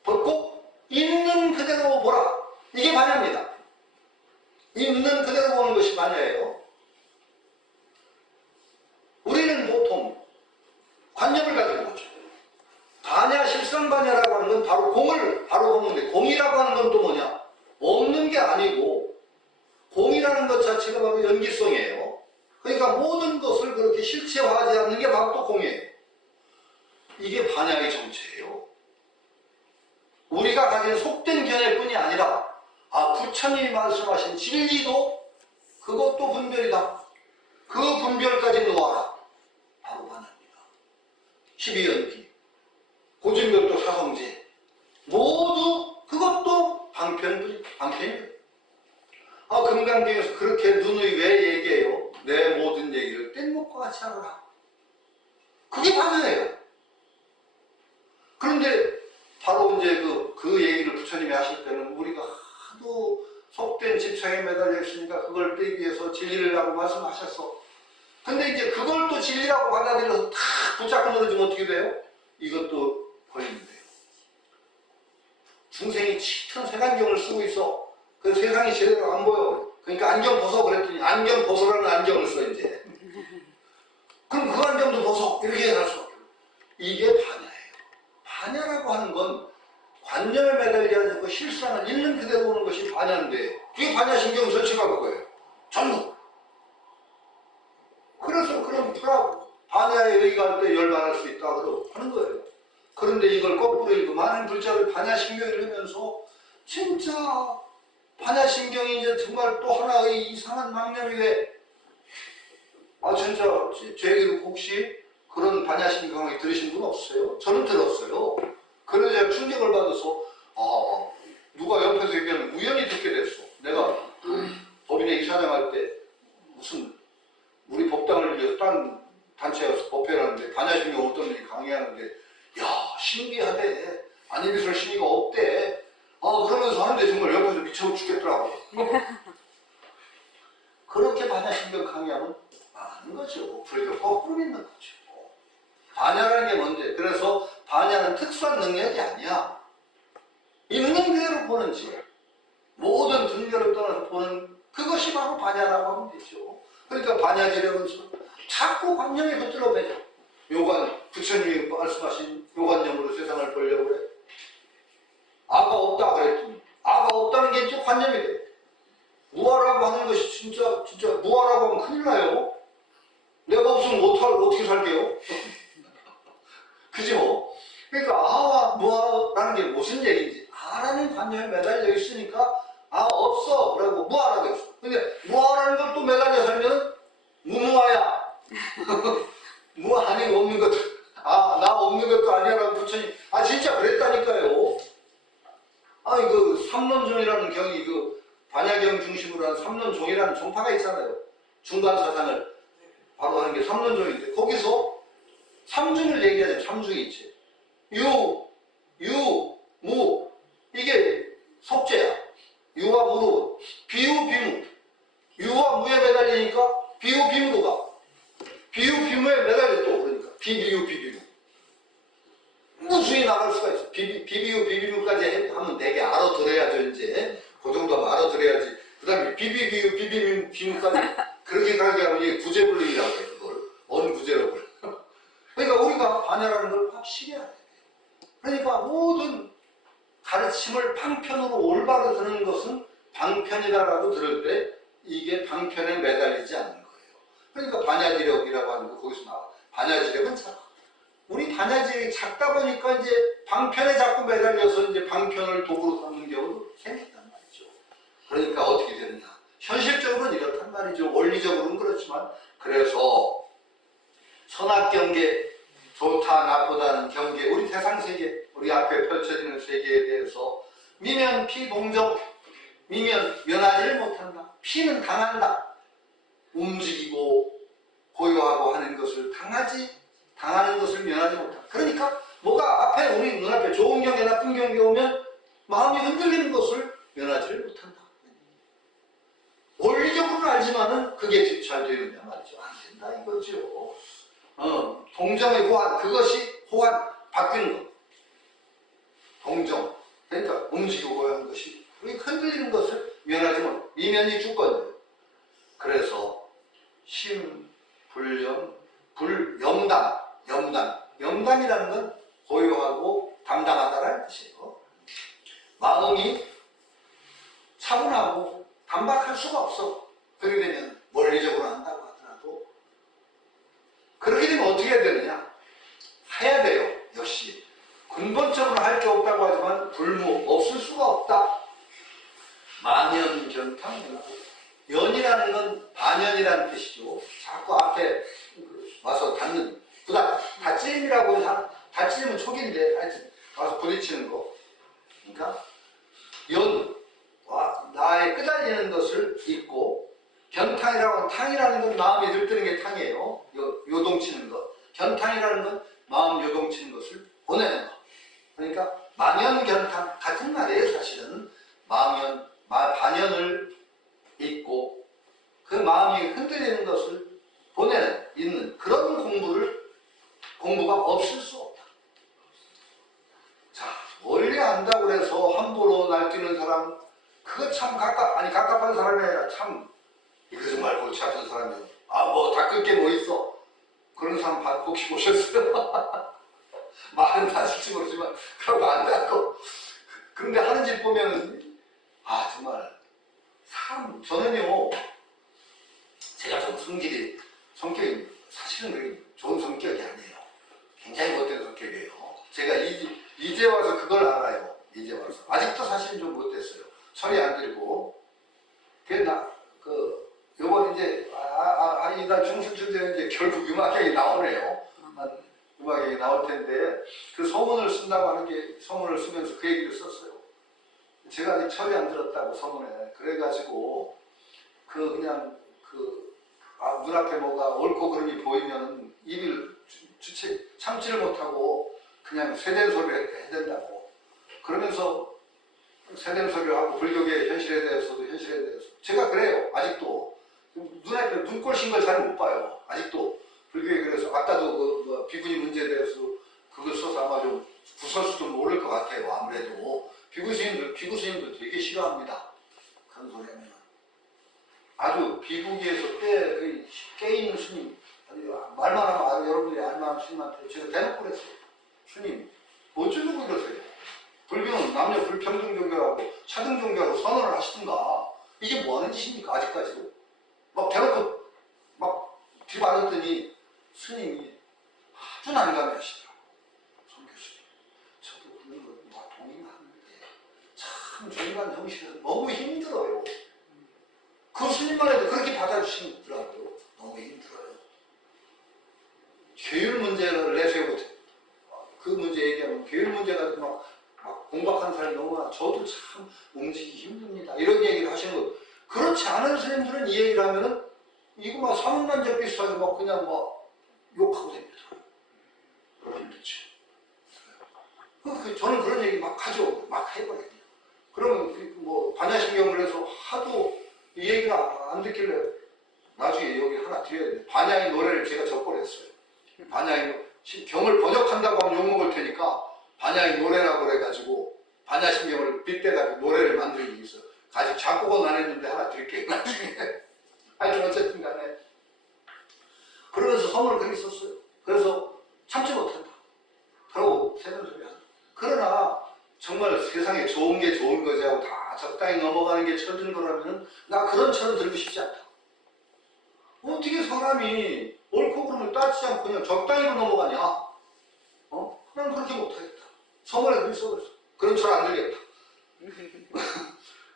벗고 있는 그대로 보라. 이게 반야입니다. 있는 그대로 보는 것이 반야예요. 우리는 보통 관념을 가지고 보죠. 반야, 실상반야라고 하는 건 바로 공을 바로 보는데 공이라고 하는 건 또 뭐냐? 없는 게 아니고 공이라는 것 자체가 바로 연기성이에요. 그러니까 모든 것을 그렇게 실체화하지 않는 게 바로 또 공이에요. 이게 반야의 정체예요. 우리가 가진 속된 견해뿐이 아니라 부처님이 말씀하신 진리도 그것도 분별이다. 그 분별까지 놓아라. 바로 반야입니다. 12연기, 고증별도 사성제 모두 그것도 방편입니다. 금강경에서 그렇게 눈의 왜 얘기해요? 내 모든 얘기를 뗏목과 같이 하라. 그게 반야예요. 그런데 바로 이제 그 얘기를 부처님이 하실 때는 우리가 하도 속된 집착에 매달려 있으니까 그걸 떼기 위해서 진리를 하고 말씀하셨어. 근데 이제 그걸 또 진리라고 받아들여서 다 붙잡고 늘어지면 어떻게 돼요? 이것도 걸리는데요. 중생이 짙은 색안경을 쓰고 있어. 그 세상이 제대로 안 보여. 그러니까 안경 벗어 그랬더니 안경 벗으라는 안경을 써 이제. 그럼 그 안경도 벗어. 이렇게 해갈 수 없어요. 이게 반야예요. 반야라고 하는 건 관념에 매달리지 않고 실상을 있는 그대로 보는 것이 반야인데 그게 반야신경 전체가 그거예요. 전부. 그래서 그런 반야에 의거할 때 열반할 수 있다고 하는 거예요. 그런데 이걸 거꾸로 읽고 많은 불자를 반야신경을 하면서 진짜 반야신경이 이제 정말 또 하나의 이상한 망념이 돼. 진짜 제 얘기를 혹시 그런 반야신경을 들으신 분 없어요? 저는 들었어요. 그래서 제가 충격을 받아서 누가 옆에서 얘기하면 우연히 듣게 됐어. 내가 법인회 이사장할 때 무슨 우리 법당을 위해서 귀찮아 죽겠더라고. 그렇게 반야신경 강의하면 많은 거죠. 불교 거꾸로 믿는 거죠. 반야라는 게 뭔데? 그래서 반야는 특수한 능력이 아니야. 있는 그대로 보는지 모든 등결을 떠나서 보는 그것이 바로 반야라고 하면 되죠. 그러니까 반야지력은 자꾸 관념에 붙들어 매죠. 요관, 부처님이 말씀하신 요관념으로 세상을 보려고 그래. 아가 없다 그랬더니 아가 없다는 게 이제 관념이 돼. 무아라고 하는 것이 진짜 무아라고 하면 큰일 나요. 내가 없으면 어떻게 살게요? 그지 뭐? 그러니까 아와 무아라는 게 무슨 얘기인지 아라는 관념에 매달려 있으니까 아 없어 라고 무아라고 했어. 근데 무아라는 걸 또 매달려 살면 무무아야. 무아 아닌 없는 것도 나 없는 것도 아니야라고 부처님 진짜 그랬다니까요. 아니 그 삼론종이라는 경이 그 반야경 중심으로 한 삼론종이라는 종파가 있잖아요. 중간 사상을 바로 하는 게 삼론종인데 거기서 삼중을 얘기하죠. 삼중이 있지. 유, 무 이게 속죄야. 유와 무로 비유, 비무. 유와 무에 매달리니까 비유, 비무로 가. 비유, 비무에 매달려 또 그러니까 비비유, 비비무. 무수히 나갈 수가 있어. 비비유, 비비무까지 하면 되게 알아들어야죠. 이제 그 정도 알아들어야지. 그 다음에 비비비유, 비비무, 비무까지 그렇게 가게 하면 이게 구제불능이라고 해요. 그걸 언구제라고 해요. 그러니까 우리가 반야라는 걸 확실히 알아야 돼요. 그러니까 모든 가르침을 방편으로 올바로 드는 것은 방편이다라고 들을 때 이게 방편에 매달리지 않는 거예요. 그러니까 반야지력이라고 하는 거 거기서 나와. 반야지력은 작아. 우리 반야지력이 작다 보니까 이제 방편에 자꾸 매달려서 이제 방편을 도구로 삼는 경우도 생긴단 말이죠. 그러니까 어떻게 되느냐. 현실적으로는 이렇단 말이죠. 원리적으로는 그렇지만 그래서 선악경계 좋다 나쁘다는 경계 우리 세상세계 우리 앞에 펼쳐지는 세계에 대해서 미면 피동정 미면 면하지를 못한다. 피는 당한다. 움직이고 고요하고 하는 것을 당하는 것을 면하지 못한다. 그러니까 뭐가 앞에 우리 눈앞에 좋은 경계 나쁜 경계 오면 마음이 흔들리는 것을 면하지를 못한다. 원리적으로는 알지만은 그게 잘 되느냐 말이죠. 안 된다 이거죠. 동정의 호환, 그것이 호환, 바뀌는 것. 동정, 그러니까 움직이고 하는 것이 흔들리는 것을 면하지 못. 미면이 주권이에요. 그래서 심, 불염, 염담이라는 건 고요하고 담담하다라는 뜻이에요. 마음이 차분하고 단박할 수가 없어. 그렇게 되면 원리적으로 한다고 하더라도 그렇게 되면 어떻게 해야 되느냐? 해야 돼요. 역시 근본적으로 할 게 없다고 하지만 불무, 없을 수가 없다. 만연견탕, 연이라는 건 반연이라는 뜻이죠. 자꾸 앞에 와서 닿는 닷짐이라고 해서 닷짐은 촉인데 하여튼 와서 부딪히는 거. 그러니까 나의 끄달리는 것을 잊고 견탕이라고 하는 탕이라는 건 마음이 들뜨는 게 탕이에요. 요동치는 것. 견탕이라는 건 마음 요동치는 것을 보내는 것. 그러니까 만연견탕 같은 말이에요. 사실은 반연을 잊고 그 마음이 흔들리는 것을 있는 그런 공부가 없을 수 없다. 자, 원리 안다고 해서 함부로 날뛰는 사람, 그거 참 갑갑한 사람이 아니라 참 이거 정말 골치 아픈 사람이에요. 닦을 게 뭐 있어? 그런 사람 혹시 보셨어요? 말은 하실지 모르지만 그러고 안 닦고. 그런데 하는 짓 보면은 정말 저는요 제가 좀 성격이 사실은 그렇게 좋은 성격이 아니에요. 굉장히 못된 성격이에요. 제가 이제 와서 그걸 알아요. 이제 와서 아직도 사실은 좀 못됐어요. 철이 안 들고. 요번 이제 이날 중순쯤 되면 이제 결국 음악회에 나오네요. 음악회에 나올 텐데 그 소문을 쓴다고 하는 게 소문을 쓰면서 그 얘기를 썼어요. 제가 아직 철이 안 들었다고 소문에. 그래가지고 눈앞에 뭐가 옳고 그름이 보이면 입을 참지를 못하고 그냥 쇠된 소리를 해야 된다고. 그러면서 세lem설교하고 불교계 현실에 대해서도 제가 그래요. 아직도 눈에 눈꼴 신 걸 잘 못 봐요. 아직도 불교에. 그래서 아까도 그 비구니 문제에 대해서 그걸 써서 아마 좀 구설수 좀 오를 것 같아요. 아무래도 비구 스님들 되게 싫어합니다. 그런 소리 하면 아주 비구기에서 깨 있는 스님, 말만 하면 여러분들이 알만한 스님한테 제가 대놓고 그랬어요. 스님 어쩌려고 그러세요? 불교는 남녀 불평등 종교라고 차등 종교라고 선언을 하시든가. 이게 뭐 하는 짓입니까? 아직까지도 막 대놓고 막 뒤받았더니 스님이 아주 난감해 하시더라고요. 송 교수님, 저도 그런 거 동의하는데 참 조인간 형식에서 너무 힘들어요. 그 스님만 해도 그렇게 받아주시더라고요. 너무 힘들어요. 계율 문제를 내세우고 그 문제 얘기하면 계율 문제가 막 공박하는 사람이 너무 많아. 저도 참 움직이기 힘듭니다. 이런 얘기를 하시는 거. 그렇지 않은 스님들은 이 얘기를 하면은 이거 막 사문난적 비슷하게 막 그냥 막 욕하고 됩니다. 힘들죠. 저는 그런 얘기 막 하죠. 막 해버려요. 그러면 뭐 반야신경을 해서 하도 이 얘기가 안 듣길래 나중에 여기 하나 드려야 돼요. 반야의 노래를 제가 적고했어요. 반야의 경을 번역한다고 하면 욕먹을 테니까 반야의 노래라고 그래가지고 반야신경을 빗대가지고 노래를 만들기 위해서 아직 작곡은 안 했는데 하나 드릴게요. 나중에. 하여튼 어쨌든 간에 그러면서 선물을 그렇게 썼어요. 그래서 참지 못한다. 그러고 세번소리 하죠. 그러나 정말 세상에 좋은 게 좋은 거지 하고 다 적당히 넘어가는 게 철든 거라면 나 그런 철은 들고 싶지 않다. 어떻게 사람이 옳고 그름을 따지지 않고 그냥 적당히로 넘어가냐? 난 그렇게 못하겠다. 선물에 그렇게 써버렸어. 그런 철 안 들겠다.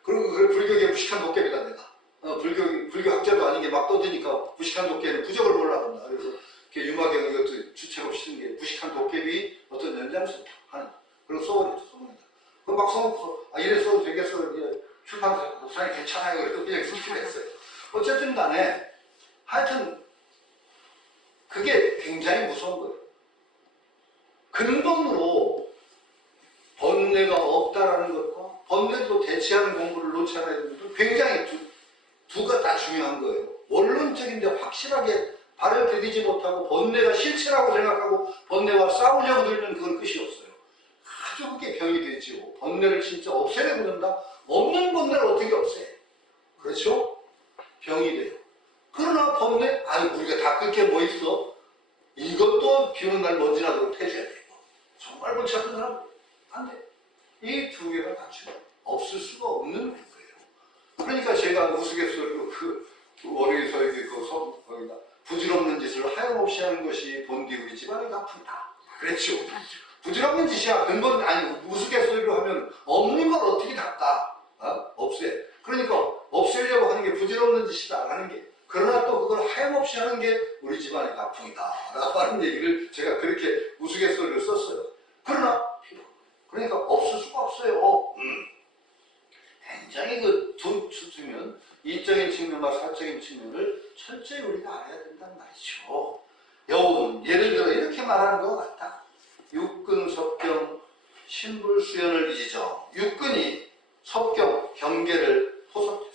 그리고 그 불교계 무식한 도깨비다 내가. 불교 학자도 아닌 게 막 떠드니까 무식한 도깨비는 부적을 몰라본다. 그래서 유마경 이것도 주책 없이 쓴 게 무식한 도깨비 어떤 연장선 하는. 그리고 써버렸죠. 써버린다. 그럼 막 써놓고 이래 써도 되겠어. 이제 출판사에 사람이 괜찮아요. 그래서 그냥 수출했어요. 어쨌든 간에 하여튼 그게 굉장히 무서운 거예요. 근본으로 번뇌가 없다라는 것과 번뇌도 대체하는 공부를 놓지 않아야 되는 것도 굉장히 두가 다 중요한 거예요. 원론적인데 확실하게 발을 들이지 못하고 번뇌가 실체라고 생각하고 번뇌와 싸우려고 들면 그건 끝이 없어요. 아주 그게 병이 되죠. 번뇌를 진짜 없애려고 든다? 없는 번뇌를 어떻게 없애? 그렇죠? 병이 돼요. 그러나 번뇌, 우리가 다 끊게 뭐 있어? 이것도 비 오는 날 먼지나도록 해줘야 돼. 정말 골치 아픈 사람 안 돼. 이 두 개가 갖추면 없을 수가 없는 거예요. 그러니까 제가 우스갯소리로 그 월요일서에게 거기다 부질없는 짓을 하염없이 하는 것이 본디 우리 집안의 가풍이다. 그랬죠. 부질없는 짓이야. 근본 우스갯소리로 하면 없는 걸 어떻게 닦아? 없애. 그러니까 없애려고 하는 게 부질없는 짓이다 하는 게. 그러나 또 그걸 하염없이 하는 게 우리 집안의 가풍이다 라고 하는 얘기를 제가 그렇게 우스갯소리로 썼어요. 그러나 그러니까 없을 수가 없어요. 굉장히 두면 이적인 측면과 사적인 측면을 철저히 우리가 알아야 된단 말이죠. 여운, 예를 들어 이렇게 말하는 것 같다. 육근, 섭경, 신불수연을 이지정. 육근이 섭경, 경계를 포섭해서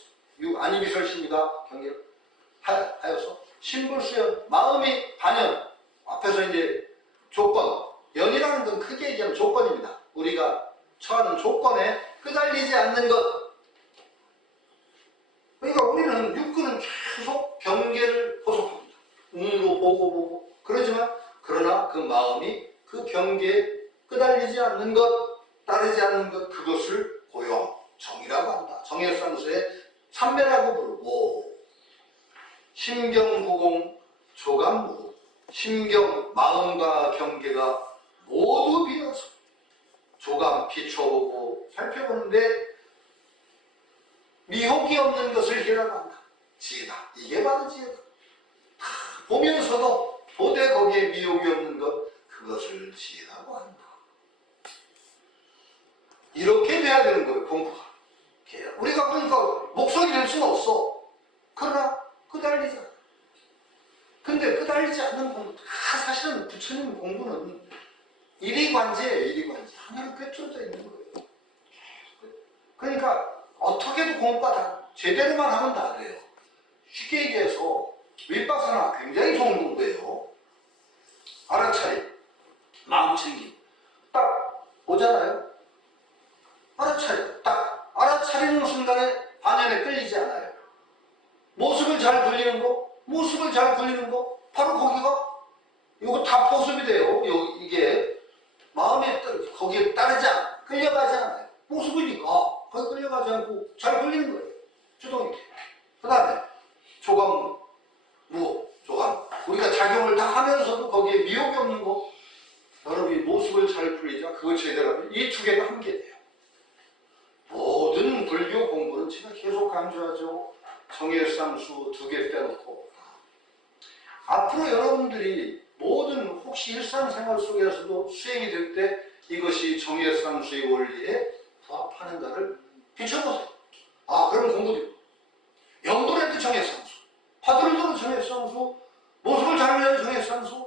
안이비설십니다. 경계를 하여서 신불수연, 마음이 반연. 앞에서 이제 조건, 연이라는 건 크게 얘기하면 조건입니다. 우리가 처하는 조건에 끄달리지 않는 것. 그러니까 우리는 육근은 계속 경계를 포섭합니다. 눈으로 보고 그러나 그 마음이 그 경계에 끄달리지 않는 것, 따르지 않는 것, 그것을 고용, 정이라고 한다. 정의상수의 삼매라고 부르고 심경구공 조감무. 심경, 마음과 경계가 모두 비어서 조감 비춰보고 살펴보는데 미혹이 없는 것을 희라고 한다. 지혜다. 이게 바로 지혜다. 다 보면서도 도대 거기에 미혹이 없는 것, 그것을 지혜라고 한다. 이렇게 돼야 되는 거예요. 공부가. 우리가 그러니까 목소리 낼 수는 없어. 그러나 끄달리지 않아. 근데 끄달리지 않는 공부, 사실은 부처님 공부는 이리관제예요. 이리관제. 하나로 꿰뚫어져 있는 거예요. 그러니까 어떻게도 공부가 다 제대로만 하면 다 돼요. 쉽게 얘기해서 윗바사나 굉장히 좋은 공부예요. 알아차림, 마음챙김. 딱 오잖아요. 알아차림. 딱 알아차리는 순간에 반연에 끌리지 않아요. 모습을 잘 굴리는 거, 모습을 잘 굴리는 거, 바로 거기가 이거 다 포섭이 돼요. 이게 마음에 거기에 끌려가지 않아요. 모습이니까 거기 끌려가지 않고 잘 굴리는 거예요. 주동이게. 그 다음에 조감, 무호, 조감. 우리가 작용을 다 하면서도 거기에 미혹이 없는 거. 여러분이 모습을 잘 굴리자. 그걸 제대로 하면 이 두 개가 한 개 돼요. 모든 불교 공부는 제가 계속 강조하죠. 정예쌍수 두 개 빼놓고. 앞으로 여러분들이 모든 혹시 일상생활 속에서도 수행이 될 때 이것이 정예쌍수의 원리에 부합하는가를 비춰보세요. 아, 그럼 공부돼요. 영도할 때 정예쌍수, 화두를 들어 정예쌍수, 모습을 잘 내는 정예쌍수,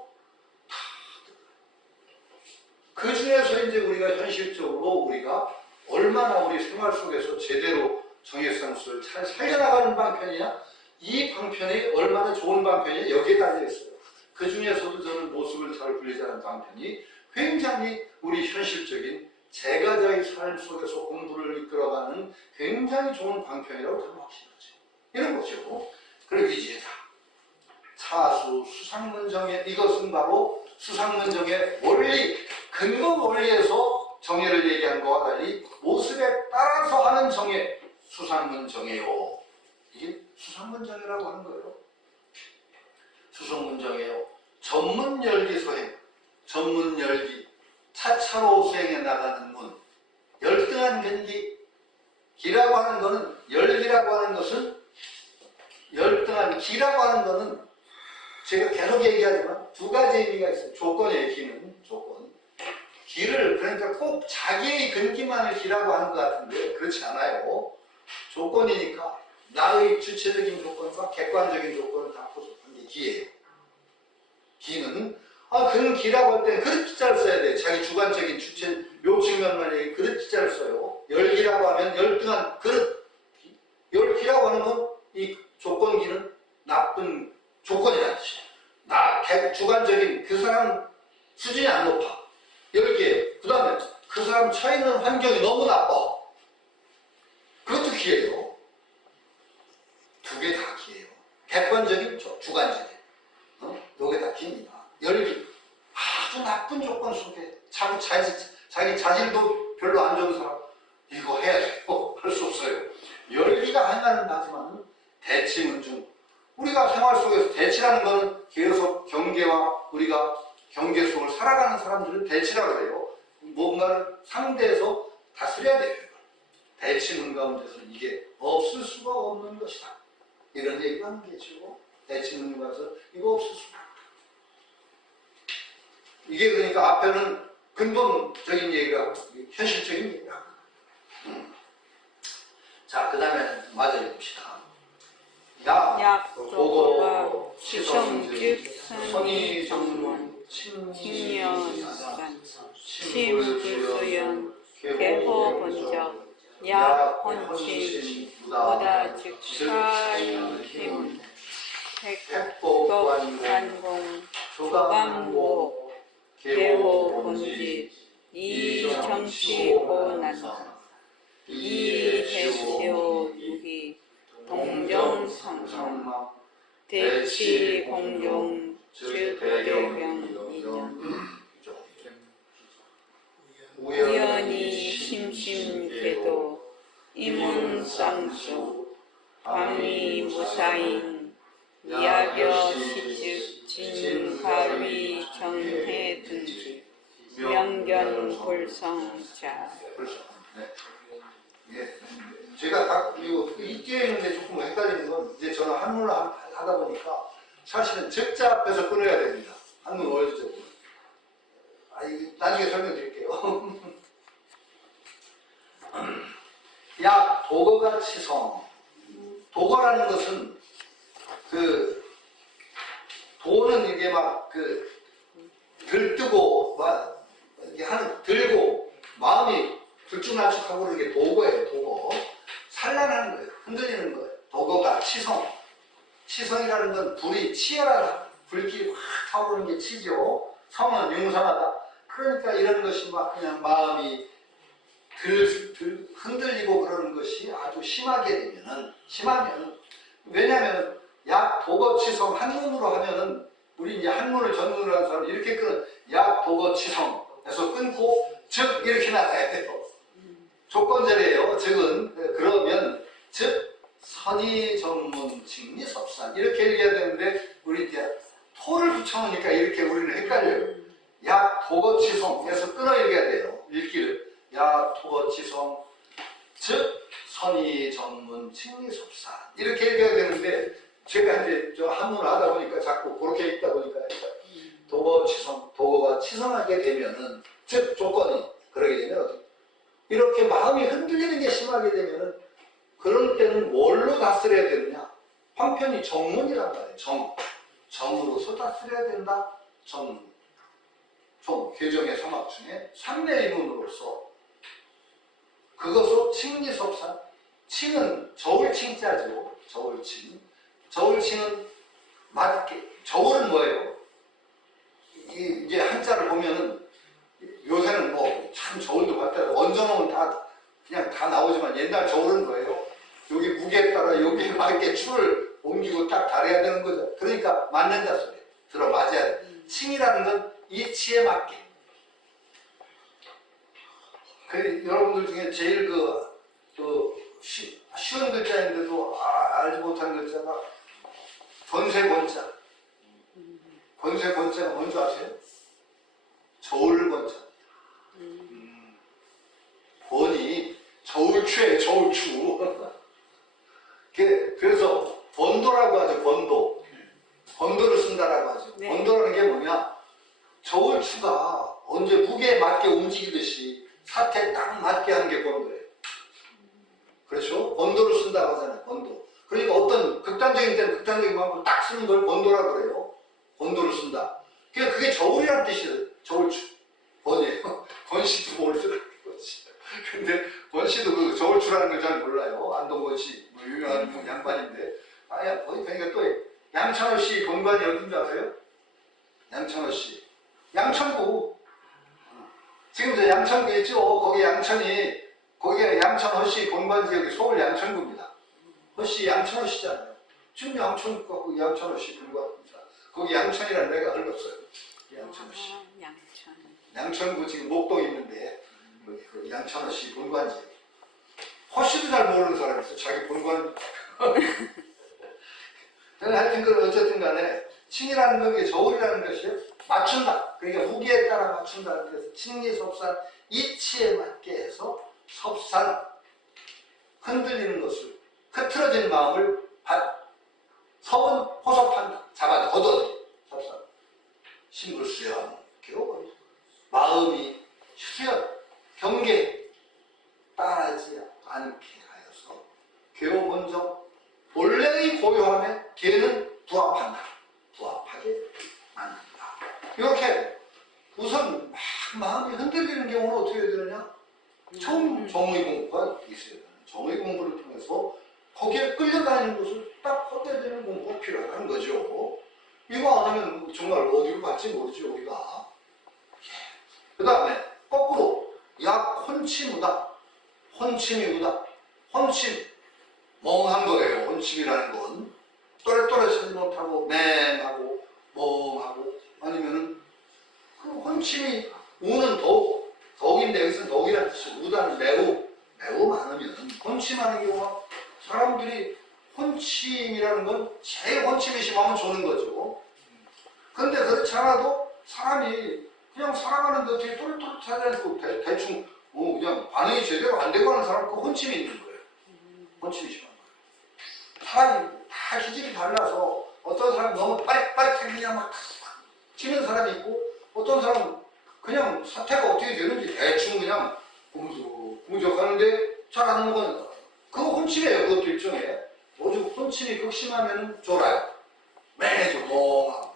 그 중에서 이제 우리가 현실적으로 우리가 얼마나 우리 생활 속에서 제대로 정예쌍수를 잘 살려나가는 방편이냐, 이 방편이 얼마나 좋은 방편이냐, 여기에 달려있어요. 그 중에서도 저는 모습을 잘 굴리자는 방편이 굉장히 우리 현실적인 제가자의 삶 속에서 공부를 이끌어가는 굉장히 좋은 방편이라고 저는 확신하죠. 이런 거죠. 그리고 이제다. 차수, 수상문정의 이것은 바로 수상문정의 원리, 근본 원리에서 정예를 얘기한 것과 달리 모습에 따라서 하는 정예, 수상문정이에요. 이게 수상문정이라고 하는 거예요. 수상문정이에요. 전문열기 소행, 전문열기, 차차로 수행해 나가는 문, 열등한 근기, 기라고 하는 것은, 열기라고 하는 것은, 열등한 기라고 하는 것은 제가 계속 얘기하지만 두 가지 의미가 있어요. 조건이에요. 기는 조건. 기를 그러니까 꼭 자기의 근기만을 기라고 하는 것 같은데 그렇지 않아요. 조건이니까 나의 주체적인 조건과 객관적인 조건을 다 포섭한 게 기예요. 기는 그는 기라고 할 때는 그릇 기자를 써야 돼요. 자기 주관적인 주체 요 측면만 얘기 그릇 기자를 써요. 열기라고 하면 열등한 그릇. 열기라고 하는 건 이 조건기는 나쁜 조건이라는 뜻이에요. 주관적인 그 사람 수준이 안 높아. 열기예요. 그 다음에 그 사람 처해 있는 환경이 너무 나빠. 그것도 기예요. 두 개 다 기예요. 객관적인 주관적인. 요게 다 기입니다. 열기. 아주 나쁜 조건 속에 자기 자질도 별로 안 좋은 사람 이거 해야 돼요. 할 수 없어요. 열기가 하나는 나지만 대치문중. 우리가 생활 속에서 대치라는 것은 계속 경계와 우리가 경계 속을 살아가는 사람들은 대치라고 그래요. 뭔가를 상대해서 다스려야 돼요. 대치문 가운데서는 이게 없을 수가 없는 것이다. 이런 얘기가 하는 게죠. 대치문 가서 이거 없을 수가 없다. 이게 그러니까 앞에는 근본적인 얘기가 현실적인 얘기가. 자, 그 다음에 맞아 봅시다. 약, 도거, 시성즉, 선의정문, 침녀산, 침불소연, 개호본적, 약, 헌침, 보다즉, 사인기운, 백법관공, 조감보, 개호본집, 이정치호난, 이대시오 유기, 동정상성, 대치공종, 즉 대병인연, 우연히 심심계도, 이문상수, 광의무사인, 야겨시즉, 진가위 정해 등지, 명견불성자. 제가 딱 이 뒤에 있는데 조금 헷갈리는 건 이제 저는 한문을 하다 보니까 사실은 적자 앞에서 끊어야 됩니다. 한문 월드적. 나중에 설명드릴게요. 약 도거가 치성. 도거라는 것은 도는 이게 막 들뜨고 막 이게 들고 마음이 들쭉날쭉하고 이게 도거예요. 도거. 치성이라는 건 불이 치열하다. 불길이 확 타오르는 게 치죠. 성은 융성하다. 그러니까 이런 것이 막 그냥 마음이 흔들리고 그러는 것이 아주 심하면, 왜냐하면 약, 도거, 치성 한문으로 하면은 우리 이제 한문을 전문으로 하는 사람 이렇게 끊은 약, 도거, 치성에서 끊고 즉 이렇게 나가야 돼요. 조건절이에요. 즉은 그러면 즉 선의 전문 직리섭산 이렇게 얘기해야 되는데 우리 이제 토를 붙여놓으니까 이렇게 우리는 헷갈려요. 약, 도거, 치성에서 끊어 읽어야 돼요. 읽기를. 야, 토거, 치성, 즉 선의 전문 직리섭산 이렇게 읽어야 되는데 제가 이제 저 한문을 하다 보니까 자꾸 그렇게 읽다 보니까 도거, 치성, 도거가 치성하게 되면은 즉 조건이 그러게 되면 어떻게 이렇게 마음이 흔들리는 게 심하게 되면은 그럴 때는 뭘로 다스려야 되느냐? 황편이 정문이란 말이에요. 정으로서 다스려야 된다. 정, 개정의 사막 중에 삼매의문으로서 그것으로 칭리섭산. 칭은 저울칭자죠. 저울칭. 저울칭은 맞게. 저울은 뭐예요? 이제 한자를 보면은 요새는 뭐 참 저울도 봤다. 얹어놓으면 그냥 다 나오지만 옛날 저울은 뭐예요? 여기 무게에 따라 여기에 맞게 추를 옮기고 딱 달아야 되는 거죠. 그러니까 맞는다 소리예요. 들어 맞아야 돼. 칭이라는 건 이치에 맞게. 여러분들 중에 제일 쉬운 글자인데도 알지 못하는 글자가 권세권자. 권세권자가 뭔지 아세요? 저울권자. 권이 저울추예요. 저울추. 그래서 번도라고 하죠. 번도를 쓴다라고 하죠. 네. 번도라는 게 뭐냐? 저울추가 언제 무게에 맞게 움직이듯이 사태에 딱 맞게 하는 게 번도예요. 그렇죠? 번도를 쓴다고 하잖아요. 번도. 그러니까 어떤 극단적인 때는 극단적인 방법을 딱 쓰는 걸 번도라고 그래요. 번도를 쓴다. 그게 저울이라는 뜻이에요. 저울추. 번이에요. 권씨도 모르더라고요. 근데 권씨도 그 저울추라는 걸 잘 몰라요. 안동권씨. 뭐 유명한 양반인데. 그러니까 또 양천호씨 본관이 어딘지 아세요? 양천호씨. 양천구. 지금 저 양천구 있죠? 거기 거기가 양천호씨 본관 지역이 서울 양천구입니다. 호씨 양천호씨잖아요. 지금 양천구가 그 양천호씨 본관입니다. 거기 양천이라는 데가 흘렀어요. 양천호씨. 양천구 지금 목동 있는데 그 양천호씨 본관 지역. 호씨도 잘 모르는 사람이 있어. 자기 본관. 하여튼 어쨌든 간에 칭이라는 게 저울이라는 것이요. 맞춘다. 그러니까 무게에 따라 맞춘다는 뜻에서 칭리섭산 이치에 맞게 해서 섭산 흔들리는 것을 흐트러진 마음을 섭은 호섭한다. 잡아다 걷어내. 섭산 심불수연 겨우 마음이 수연 경계 따라하지 않게 하여서 괴오본정 본래의 고요함에 걔는 부합한다. 부합하게 만든다. 이렇게 우선 막 마음이 흔들리는 경우는 어떻게 해야 되느냐? 처음 정의 공부가 있어야 되는 정의 공부를 통해서 거기에 끌려다니는 것을 딱 헛되야 되는 공부가 필요한 거죠. 이거 안 하면 정말 어디로 갈지 모르지 우리가. 그 다음에 거꾸로 약 혼치무다. 혼침이무다. 혼침 멍한 거예요. 혼침이라는 건 또렷또렷하지 못하고 맹하고 멍하고 아니면은 그 혼침이 우는 덕인데 여기서 덕이라는 뜻이 우다는 매우 많으면 혼침하는 경우가 사람들이 혼침이라는 건 제일 혼침이 심하면 조는 거죠. 그런데 그렇지 않아도 사람이 그냥 살아가는데 어떻게 또렷또렷하지 않고 대충 그냥 반응이 제대로 안 되고 하는 사람 그 혼침이 있는 거예요. 혼침이 심한 거예요. 사람이 다 기질이 달라서 어떤 사람은 너무 빠릿빠릿하게 그냥 막 튀는 사람이 있고 어떤 사람은 그냥 사태가 어떻게 되는지 대충 그냥 꾸무적 하는데 잘 안 넘어가는 거예요. 그거 혼침이에요. 그것도 일종의. 오죽 혼침이 극심하면 졸아요. 맹해져 멍하고.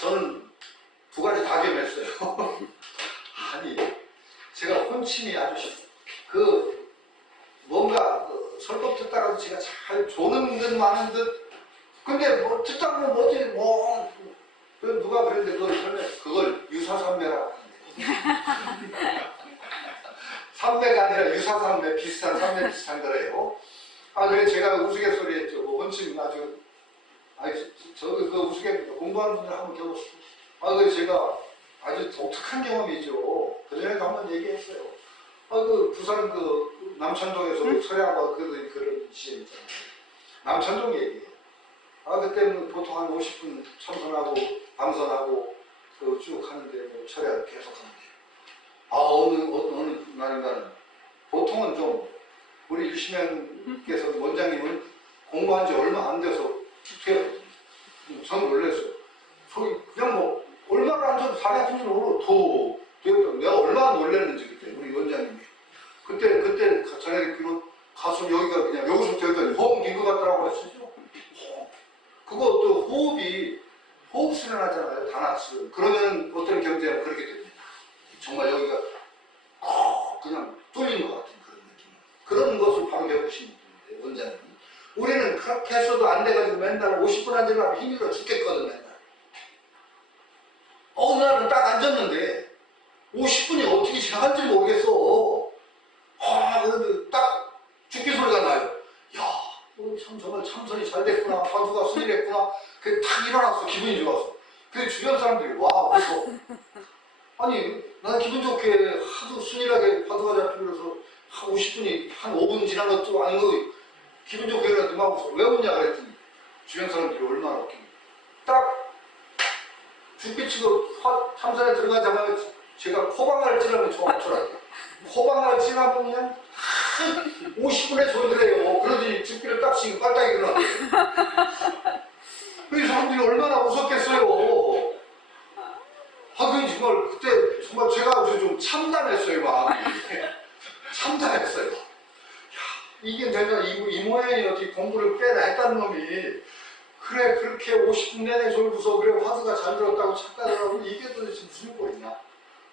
저는 두 가지 다 겸했어요. 아니 제가 혼침이 아주 뭔가 설법 듣다가도 제가 잘 조는 듯 마는 듯 근데 뭐 듣다 보면 뭐지 뭐 누가 그랬는데 그걸 유사산매라고 하는데 산매가 아니라 유사산매 비슷한 산매 비슷한 거래요. 아 그래 제가 우스갯소리했죠. 뭐 원칙 아주 저도 그 우스갯 공부하는 분들 한번 겪었어요. 아 그래 제가 아주 독특한 경험이죠. 그전에도 한번 얘기했어요. 아 그 부산 그 남천동에서 철야하고 그런 시에 있잖아요. 남천동 얘기예요. 아 그때는 보통 한 50분 참선하고 방선하고 그 쭉 하는데 뭐 철야 계속 하는데 아 어느 날인가는 보통은 좀 우리 유시명께서 원장님은 공부한 지 얼마 안 돼서 저는 놀랐어요. 그냥 뭐 얼마나 앉아도 다리 아픈 줄 모르고 내가 얼마나 놀랐는지 그때 우리 원장님이 그때 자네 가슴 여기가 그냥 여기서부터 여기까지 호흡 긴것 같더라고 하시죠. 그거 또 호흡 수련하잖아요. 단합수. 그러면 어떤 경제가 그렇게 됩니다. 정말 여기가 그냥 뚫리는 것 같은 그런 느낌. 그런 것을 바로 겪으신 분인데 원장님. 우리는 그렇게 해서도 안 돼가지고 맨날 50분 앉으려면 힘들어 죽겠거든 맨날. 어느 날은 딱 앉았는데 50분이 어떻게 지나갈지 모르겠어. 그런데 딱 죽기 소리가 나요. 야, 정말 참선이 잘 됐구나. 화두가 순일했구나. 그게 탁 일어났어. 기분이 좋아서. 근데 주변 사람들이 와, 그래서 아니, 난 기분 좋게 하도 순일하게 화두가 잡히면서 한 50분이 한 5분 지난 것도 아니고 기분 좋게 일어났더니 막 왜 웃냐 그랬더니 주변 사람들이 얼마나 웃기냐. 딱 죽기 치고 참선에 들어가자마자 제가 코방을 찌르면 좋더라고요. 코방을 찌르면 그냥 50분의 소리래요. 그러더니 죽기를 딱 치고 빨딱이 일어났어요. 그 사람들이 얼마나 웃었겠어요. 그 정말 그때 정말 제가 좀 참담했어요. 막 참담했어요. 야, 이게 내가 이 모양이 어떻게 공부를 꽤나 했다는 놈이 그래 그렇게 50분 내내 졸고서 그래 화두가 잘 들었다고 착각하고 이게 도대체 무슨 꼴이냐.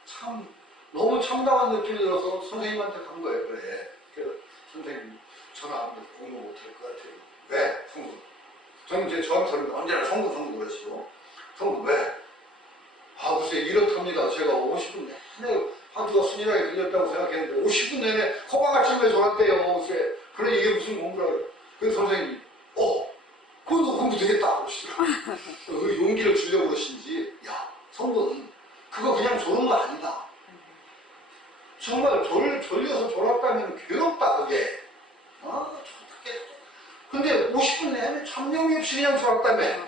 참 너무 참담한 느낌이 들어서 선생님한테 간 거예요. 그래 선생님 저는 아무래도 공부 못할 것 같아요. 왜? 성분. 저는 저한테는 언제나 성분 그러시고 성분 왜? 글쎄 이렇답니다. 제가 50분 내내 화두가 순일하게 들렸다고 생각했는데 50분 내내 코방아 찜에 졸았대요. 글쎄 그래 이게 무슨 공부라고. 그래서 선생님이 그것도 공부 되겠다 그러시더라고요. 용기를 주려고 그러신지 야 성분 그거 그냥 조는 거 아니다. 정말 졸려서 졸았다면 괴롭다 그게. 근데 50분 내내 참념이 없이 그냥 졸았다며.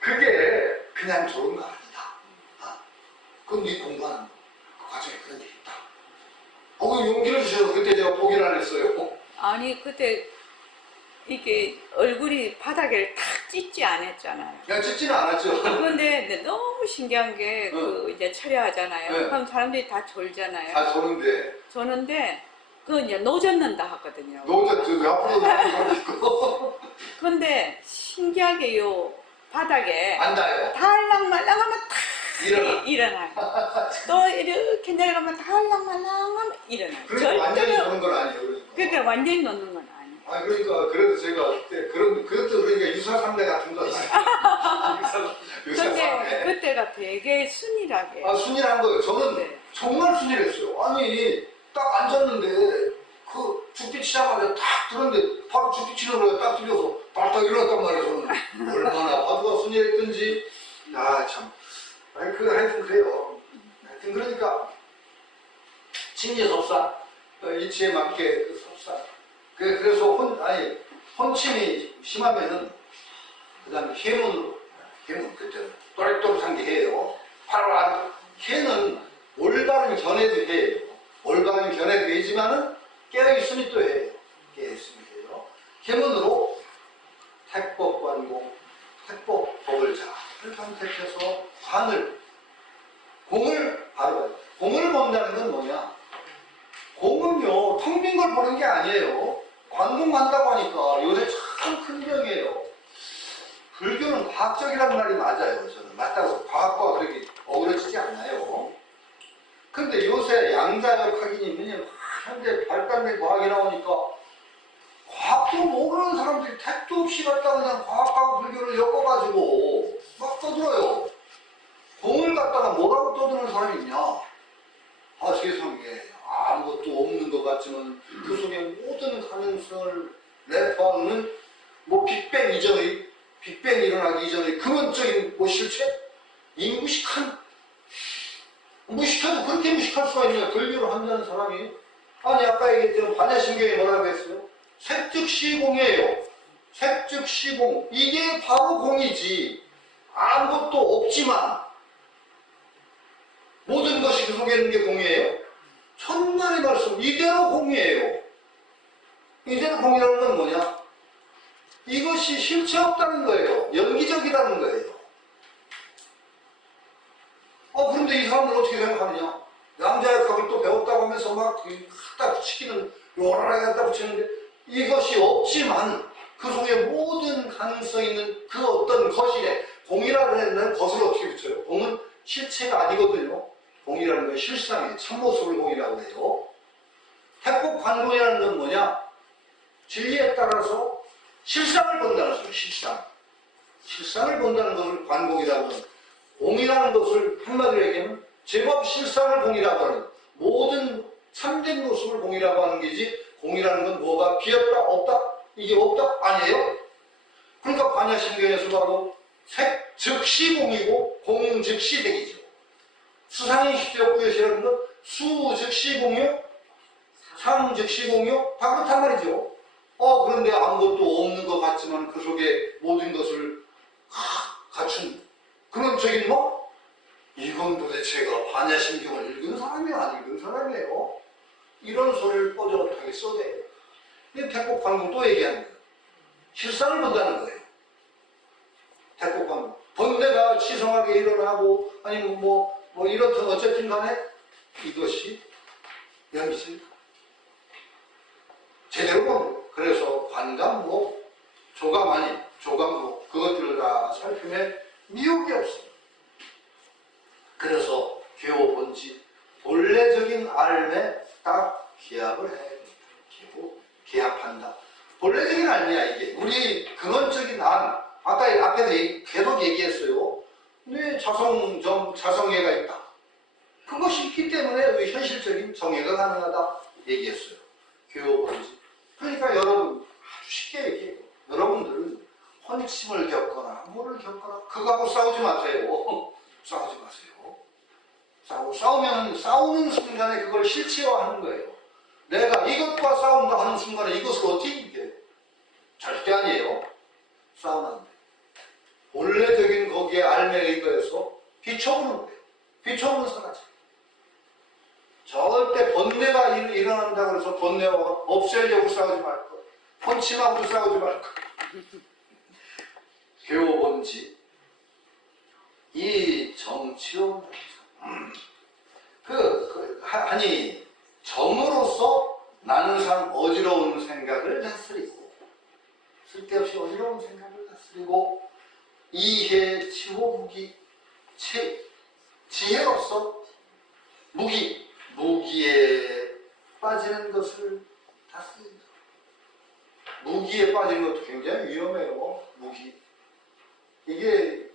그게 그냥 졸은 거 아니다. 그건 네 공부하는 거. 그 과정에 그런 일이 있다. 그 용기를 주셔서 그때 제가 포기를 안 했어요. 아니 그때 이게 얼굴이 바닥에 탁 찢지 않았잖아요. 그냥 찢지는 않았죠. 그런데 너무 신기한 게 이제 철야하잖아요. 네. 그럼 사람들이 다 졸잖아요. 다 조는데 그 이제 노젓는다 하거든요. 앞으로 나가고 있고. 근데 신기하게 요 바닥에 앉아요. 달랑말랑하면 탁 일어나요. 또 이렇게 내려가면 달랑말랑하면 일어나요. 그러니까 완전히 노는 건 아니에요. 그러니까 완전히 놓는 건 아니에요. 그러니까 그래도 제가 그때 그것도 그러니까 유사삼례 같은 거 아니에요. 근데 그때가 되게 순일하게. 순일한 거예요. 저는 네. 정말 순일했어요. 아니 딱 앉았는데 그 죽기 치자마자 딱 들었는데 바로 죽기 치는 거에 딱 들려서 발딱 일어났단 말이에요. 저는 얼마나 화두가 순일했던지. 참. 하여튼 그래요. 하여튼 그러니까 침례섭사 이치에 맞게 그 섭사. 그래서 혼침이 심하면은 그 다음에 해문 그때는 또렷또렷한 게 해요. 바로 해는 올바른 견해도 해요. 올바른 견해도 해지만은 깨어있으니 또 해요. 깨어있으니 해요. 해문으로 택법관공 택법법을 잘 탐색해서 공을 바로 봐요. 공을 본다는 건 뭐냐? 공은요 텅 빈 걸 보는 게 아니에요. 관공 간다고 하니까 요새 참 큰 병이에요. 불교는 과학적이라는 말이 맞아요. 저는 맞다고 과학과 그렇게 어우러지지 않아요. 근데 요새 양자역 학이니 현재 발달된 과학이 나오니까 과학도 앞으로 모르는 사람들이 택도 없이 갖다 그냥 과학하고 불교를 엮어가지고 막 떠들어요. 공을 갖다가 뭐라고 떠드는 사람이 있냐? 아, 세상에 아무것도 없는 것 같지만 그 속에 모든 가능성을 내포하는 뭐 빅뱅 이전의, 빅뱅 일어나기 이전의 근원적인 뭐 실체? 이 무식해도 그렇게 무식할 수가 있냐? 불교를 한다는 사람이. 아니, 아까 얘기했던 반야심경에 뭐라고 했어요? 색즉시공이에요. 색즉시공. 이게 바로 공이지. 아무것도 없지만 모든 것이 그 속에 있는 게 공이에요? 천만의 말씀, 이대로 공이에요. 이대로 공이라는 건 뭐냐? 이것이 실체 없다는 거예요. 연기적이라는 거예요. 그런데 이 사람들 어떻게 생각하느냐? 양자역학을 또 배웠다고 하면서 막 갖다 붙이기는 요란하게 갖다 붙이는데 이것이 없지만 그 속에 모든 가능성이 있는 그 어떤 것이래. 공이라는 것을 어떻게 붙여요? 공은 실체가 아니거든요. 공이라는 건 실상이에요. 참모습을 공이라고 해요. 택국관공이라는 건 뭐냐? 진리에 따라서 실상을 본다는 소리예요. 실상을 본다는 것을 관공이라고 하는, 공이라는 것을 한마디로 얘기하면 제법 실상을 공이라고 하는, 모든 참된 모습을 공이라고 하는 게지, 공이라는 건 뭐가 비었다 없다? 이게 없다? 아니에요. 그러니까 반야심경에서 바로 색 즉시 공이고 공 즉시 색이죠. 수상이 십대역구여시라는 건 수 즉시 공유, 상 즉시 공유, 다 그렇단 말이죠. 그런데 아무것도 없는 것 같지만 그 속에 모든 것을 갖춘 그런 적인 뭐? 이건 도대체가 반야심경을 읽은 사람이 안 읽은 사람이에요. 이런 소리를 뽀짝하게 써대요. 근데 택국관공 또 얘기하는 거예요. 실상을 본다는 거예요. 택국관공. 번뇌가 시성하게 일어나고 아니면 뭐 이렇든 어쨌든 간에 이것이 연기입니다. 제대로 보는 거예요. 그래서 관감목, 조감목 그것들을 다 살피면 미혹이 없습니다. 그래서 교본지 본래적인 알매 딱 기합을 해야 됩니다. 기합한다. 본래적인 알매야 이게. 우리 근원적인 안, 아까 앞에서 계속 얘기했어요. 네, 자성애가 있다. 그것이 있기 때문에 현실적인 정애가 가능하다 얘기했어요. 교본지. 그러니까 여러분 아주 쉽게 얘기해요. 여러분들은 혼침을 겪거나 뭐를 겪거나 그거하고 싸우지 마세요. 싸우지 마세요. 싸우면 싸우는 순간에 그걸 실체화하는 거예요. 내가 이것과 싸운다 하는 순간에 이것을 어떻게 이겨요? 절대 아니에요. 싸우면 안 돼요. 본래적인 거기에 알매에 의거해서 비춰보는 거예요. 비춰보면 사라져요. 절대 번뇌가 일어난다고 해서 번뇌 없애려고 싸우지 말 거예요. 혼침하고 싸우지 말 거예요. 교본지 이 정치용 아니 정으로서 나는 참 어지러운 생각을 다스리고 쓸데없이 어지러운 생각을 다스리고 이해 치호무기 지혜로서 무기에 빠지는 것을 다스린다. 무기에 빠지는 것도 굉장히 위험해요. 무기. 이게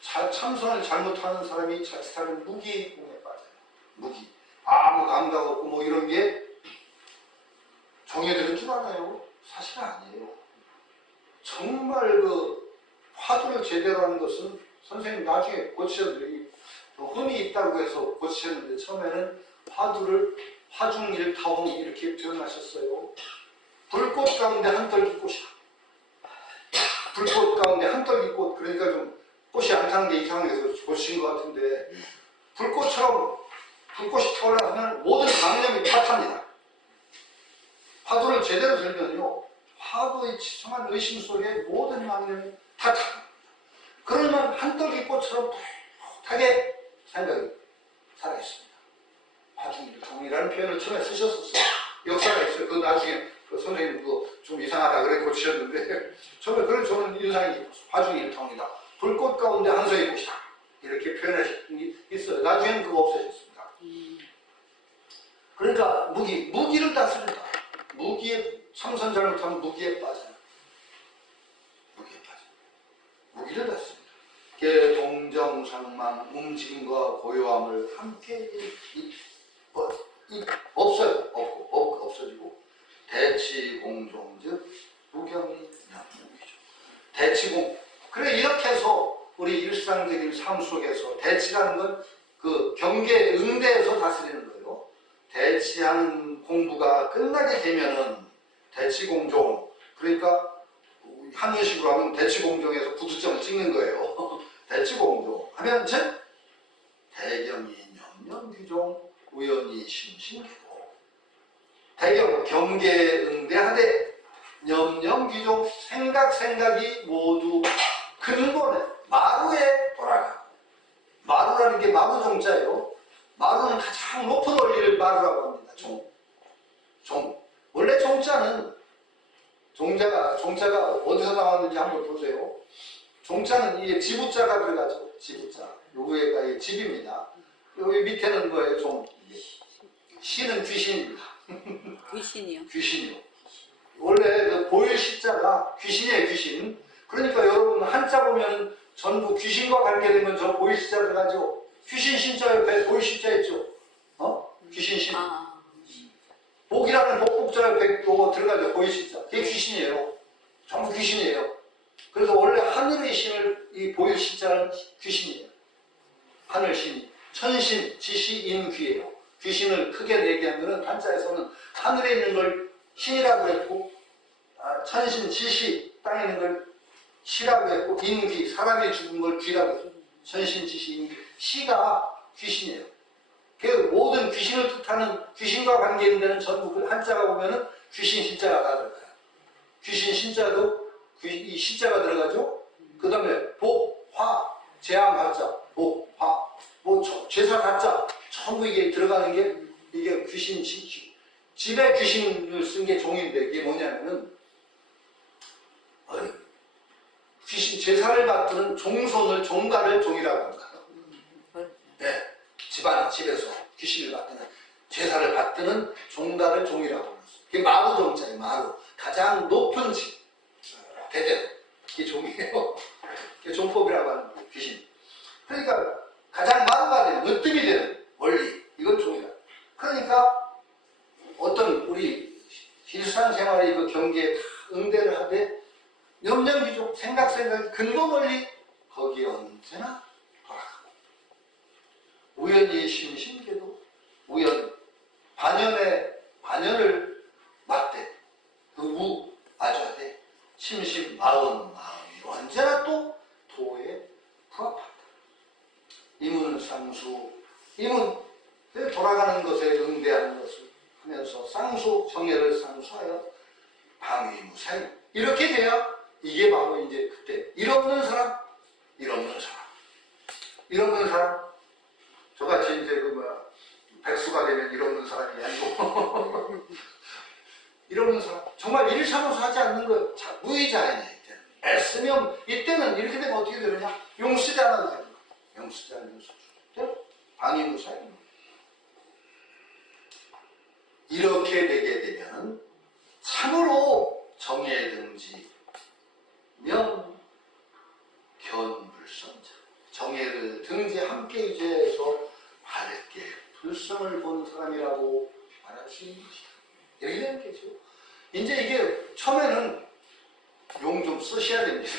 참선을 잘못하는 사람이 자칫하면 무기공에 빠져요. 무기. 아무 감각 없고 뭐 이런 게 정해되는 줄 알아요. 사실 아니에요. 정말 그 화두를 제대로 하는 것은 선생님 나중에 고치셨는데 흠이 있다고 해서 고치셨는데 처음에는 화두를 화중일타홍 이렇게 표현하셨어요. 불꽃 가운데 한떨기꽃이다. 불꽃 가운데 한떨기꽃, 그러니까 좀 꽃이 안 타는 게 이상해서 고치신 것 같은데 불꽃처럼 불꽃이 타올라가면 모든 강념이 다 탑니다. 화두를 제대로 들면요 화두의 지성한 의심 속에 모든 강념이 다 탑니다. 그러면 한떨기꽃처럼 톡하게 생각이 살아있습니다. 화중일타홍이라는 표현을 처음에 쓰셨었어요. 역사가 있어요. 그 나중에 선생님 그거 좀 이상하다 그래 고치셨는데 처음에 그런 저는 인상이 깊었어요. 화중일타홍이다. 불꽃 가운데 한서의 꽃이다. 이렇게 표현하신 게 있어요. 나중에는 그거 없애셨습니다. 그러니까 무기를 다스린다. 무기에 참선 잘못하면 무기에 빠져요. 무기에 빠져. 무기를 받습니다. 동정상망 움직임과 고요함을 함께 없어요. 없어지고 대치공종 즉 무경이 양무기죠. 대치공. 그래 이렇게 해서 우리 일상적인 삶 속에서 대치라는 건 그 경계 응대에서 다스리는 거예요. 대치하는 공부가 끝나게 되면은 대치공종, 그러니까 한문식으로 하면 대치공종에서 구두점을 찍는 거예요. 대치공종 하면 즉 대경이 염염규종 우연히 심심계고 대경 경계응대하되 염염규종 생각이 모두 근본에 마루에 돌아가고 마루라는 게 마루종자예요. 마루는 가장 높은 원리를 마루라고 합니다. 종. 원래 종자는 종자가 어디서 나왔는지 한번 보세요. 종자는 이게 지부자가 들어가죠. 지부자. 요거가 이 집입니다. 여기 밑에는 뭐예요? 종. 시는 귀신입니다. 귀신이요. 귀신이요. 원래 그 보일 시자가 귀신이에요, 귀신. 그러니까 여러분 한자 보면 전부 귀신과 관계되면 저 보일 시자 들어가죠. 귀신 신자 옆에 보일 시자 있죠. 귀신 신. 복이라는 복복자 옆에 요거 들어가죠. 보일 시자. 그게 귀신이에요. 전부 귀신이에요. 그래서 원래 하늘의 신을 이 보일 시자는 귀신이에요. 하늘 신이. 천신, 지시, 인귀예요. 귀신을 크게 얘기하면은 한자에서는 하늘에 있는 걸 신이라고 했고, 천신, 지시, 땅에 있는 걸 시라고 했고, 인귀, 사람이 죽은 걸 귀라고 했고, 천신, 지시, 인귀. 시가 귀신이에요. 그 모든 귀신을 뜻하는 귀신과 관계 있는 데는 전부 그 한자가 보면은 귀신 신자가 다 들어가요. 귀신 신자도 이 시자가 들어가죠. 그 다음에 복, 화, 재앙 가짜, 복, 화, 뭐 제사 가짜 전부 이게 들어가는 게 이게 귀신 집에 귀신을 쓴 게 종인데 이게 뭐냐면은 귀신 제사를 받드는 종손을 종가를 종이라고 합니다. 네, 집에서 귀신을 받드는 제사를 받드는 종가를 종이라고 합니다. 이게 마루 종자예요. 마루 가장 높은 대대로 이게 종이에요. 이게 종법이라고 하는 거예요. 귀신. 그러니까 가장 마루가 되는 으뜸이 되는 원리 이건 종이다. 그러니까 어떤 우리 일상생활의 그 경계에 다 응대를 하되 염려기종 생각이 근본 원리 거기에 언제나 돌아가고 우연히 심심계도 우연 반연을 맞대 그 아주하되 심심 마음이 언제나 또 도에 부합한다. 이문상수 이문 돌아가는 것에 응대하는 것을 하면서 쌍수 정예를 쌍수하여 방위무사히 이렇게 돼야 이게 바로 이제 그때 일 없는 사람 저같이 이제 백수가 되면 일 없는 사람이 아니고 일 없는 사람 정말 일을 참아서 하지 않는 거 무의자이냐 이때는 애쓰면 이때는 이렇게 되면 어떻게 되느냐 용쓰지 않아도 됩니다. 용쓰지 않는 수준 방위무사히 이렇게 되게 되면 참으로 정예등지 견불성자 정예를 등지 함께 유지해서 밝게 불성을 본 사람이라고 말할 수 있는 것이다. 이렇게 되는 거죠. 이제 이게 처음에는 용 좀 쓰셔야 됩니다.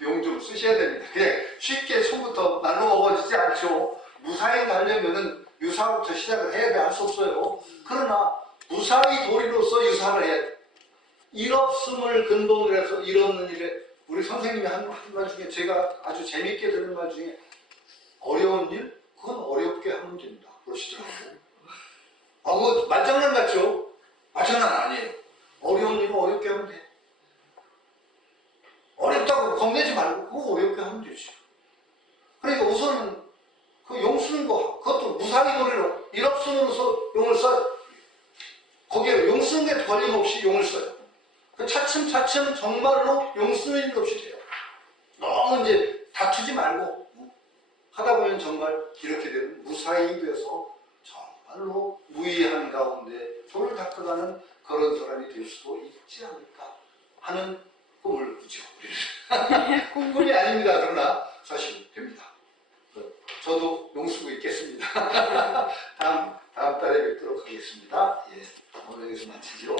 용 좀 쓰셔야 됩니다. 그냥 쉽게 처음부터 날로 먹어지지 않죠. 무사히 가려면은 유사부터 시작을 해야 돼. 할 수 없어요. 그러나 무사히 도리로서 유사를 해야 돼. 일 없음을 근본으로 해서 일 없는 일에 우리 선생님이 한 말 중에 제가 아주 재밌게 들은 말 중에 어려운 일? 그건 어렵게 하면 된다. 그러시더라고요. 그거 말장난 같죠? 말장난 아니에요. 어려운 일은 어렵게 하면 돼. 어렵다고 겁내지 말고 그거 어렵게 하면 되지. 그러니까 우선은 그 용 쓰는 거 그것도 무사히 도리로 일 없음으로서 용을 써요. 거기에 용 쓰는 게 걸림없이 용을 써요. 그 차츰 정말로 용 쓰는 일 없이 돼요. 너무 이제 다투지 말고 하다 보면 정말 이렇게 되면 무사히 돼서 정말로 무의한 가운데 도를 닦아가는 그런 사람이 될 수도 있지 않을까 하는 꿈을 꾸죠. 우리는. 꿈이 아닙니다. 그러나 사실 됩니다. 저도 용수고 있겠습니다. 다음 달에 뵙도록 하겠습니다. 예, 오늘 여기서 마치죠.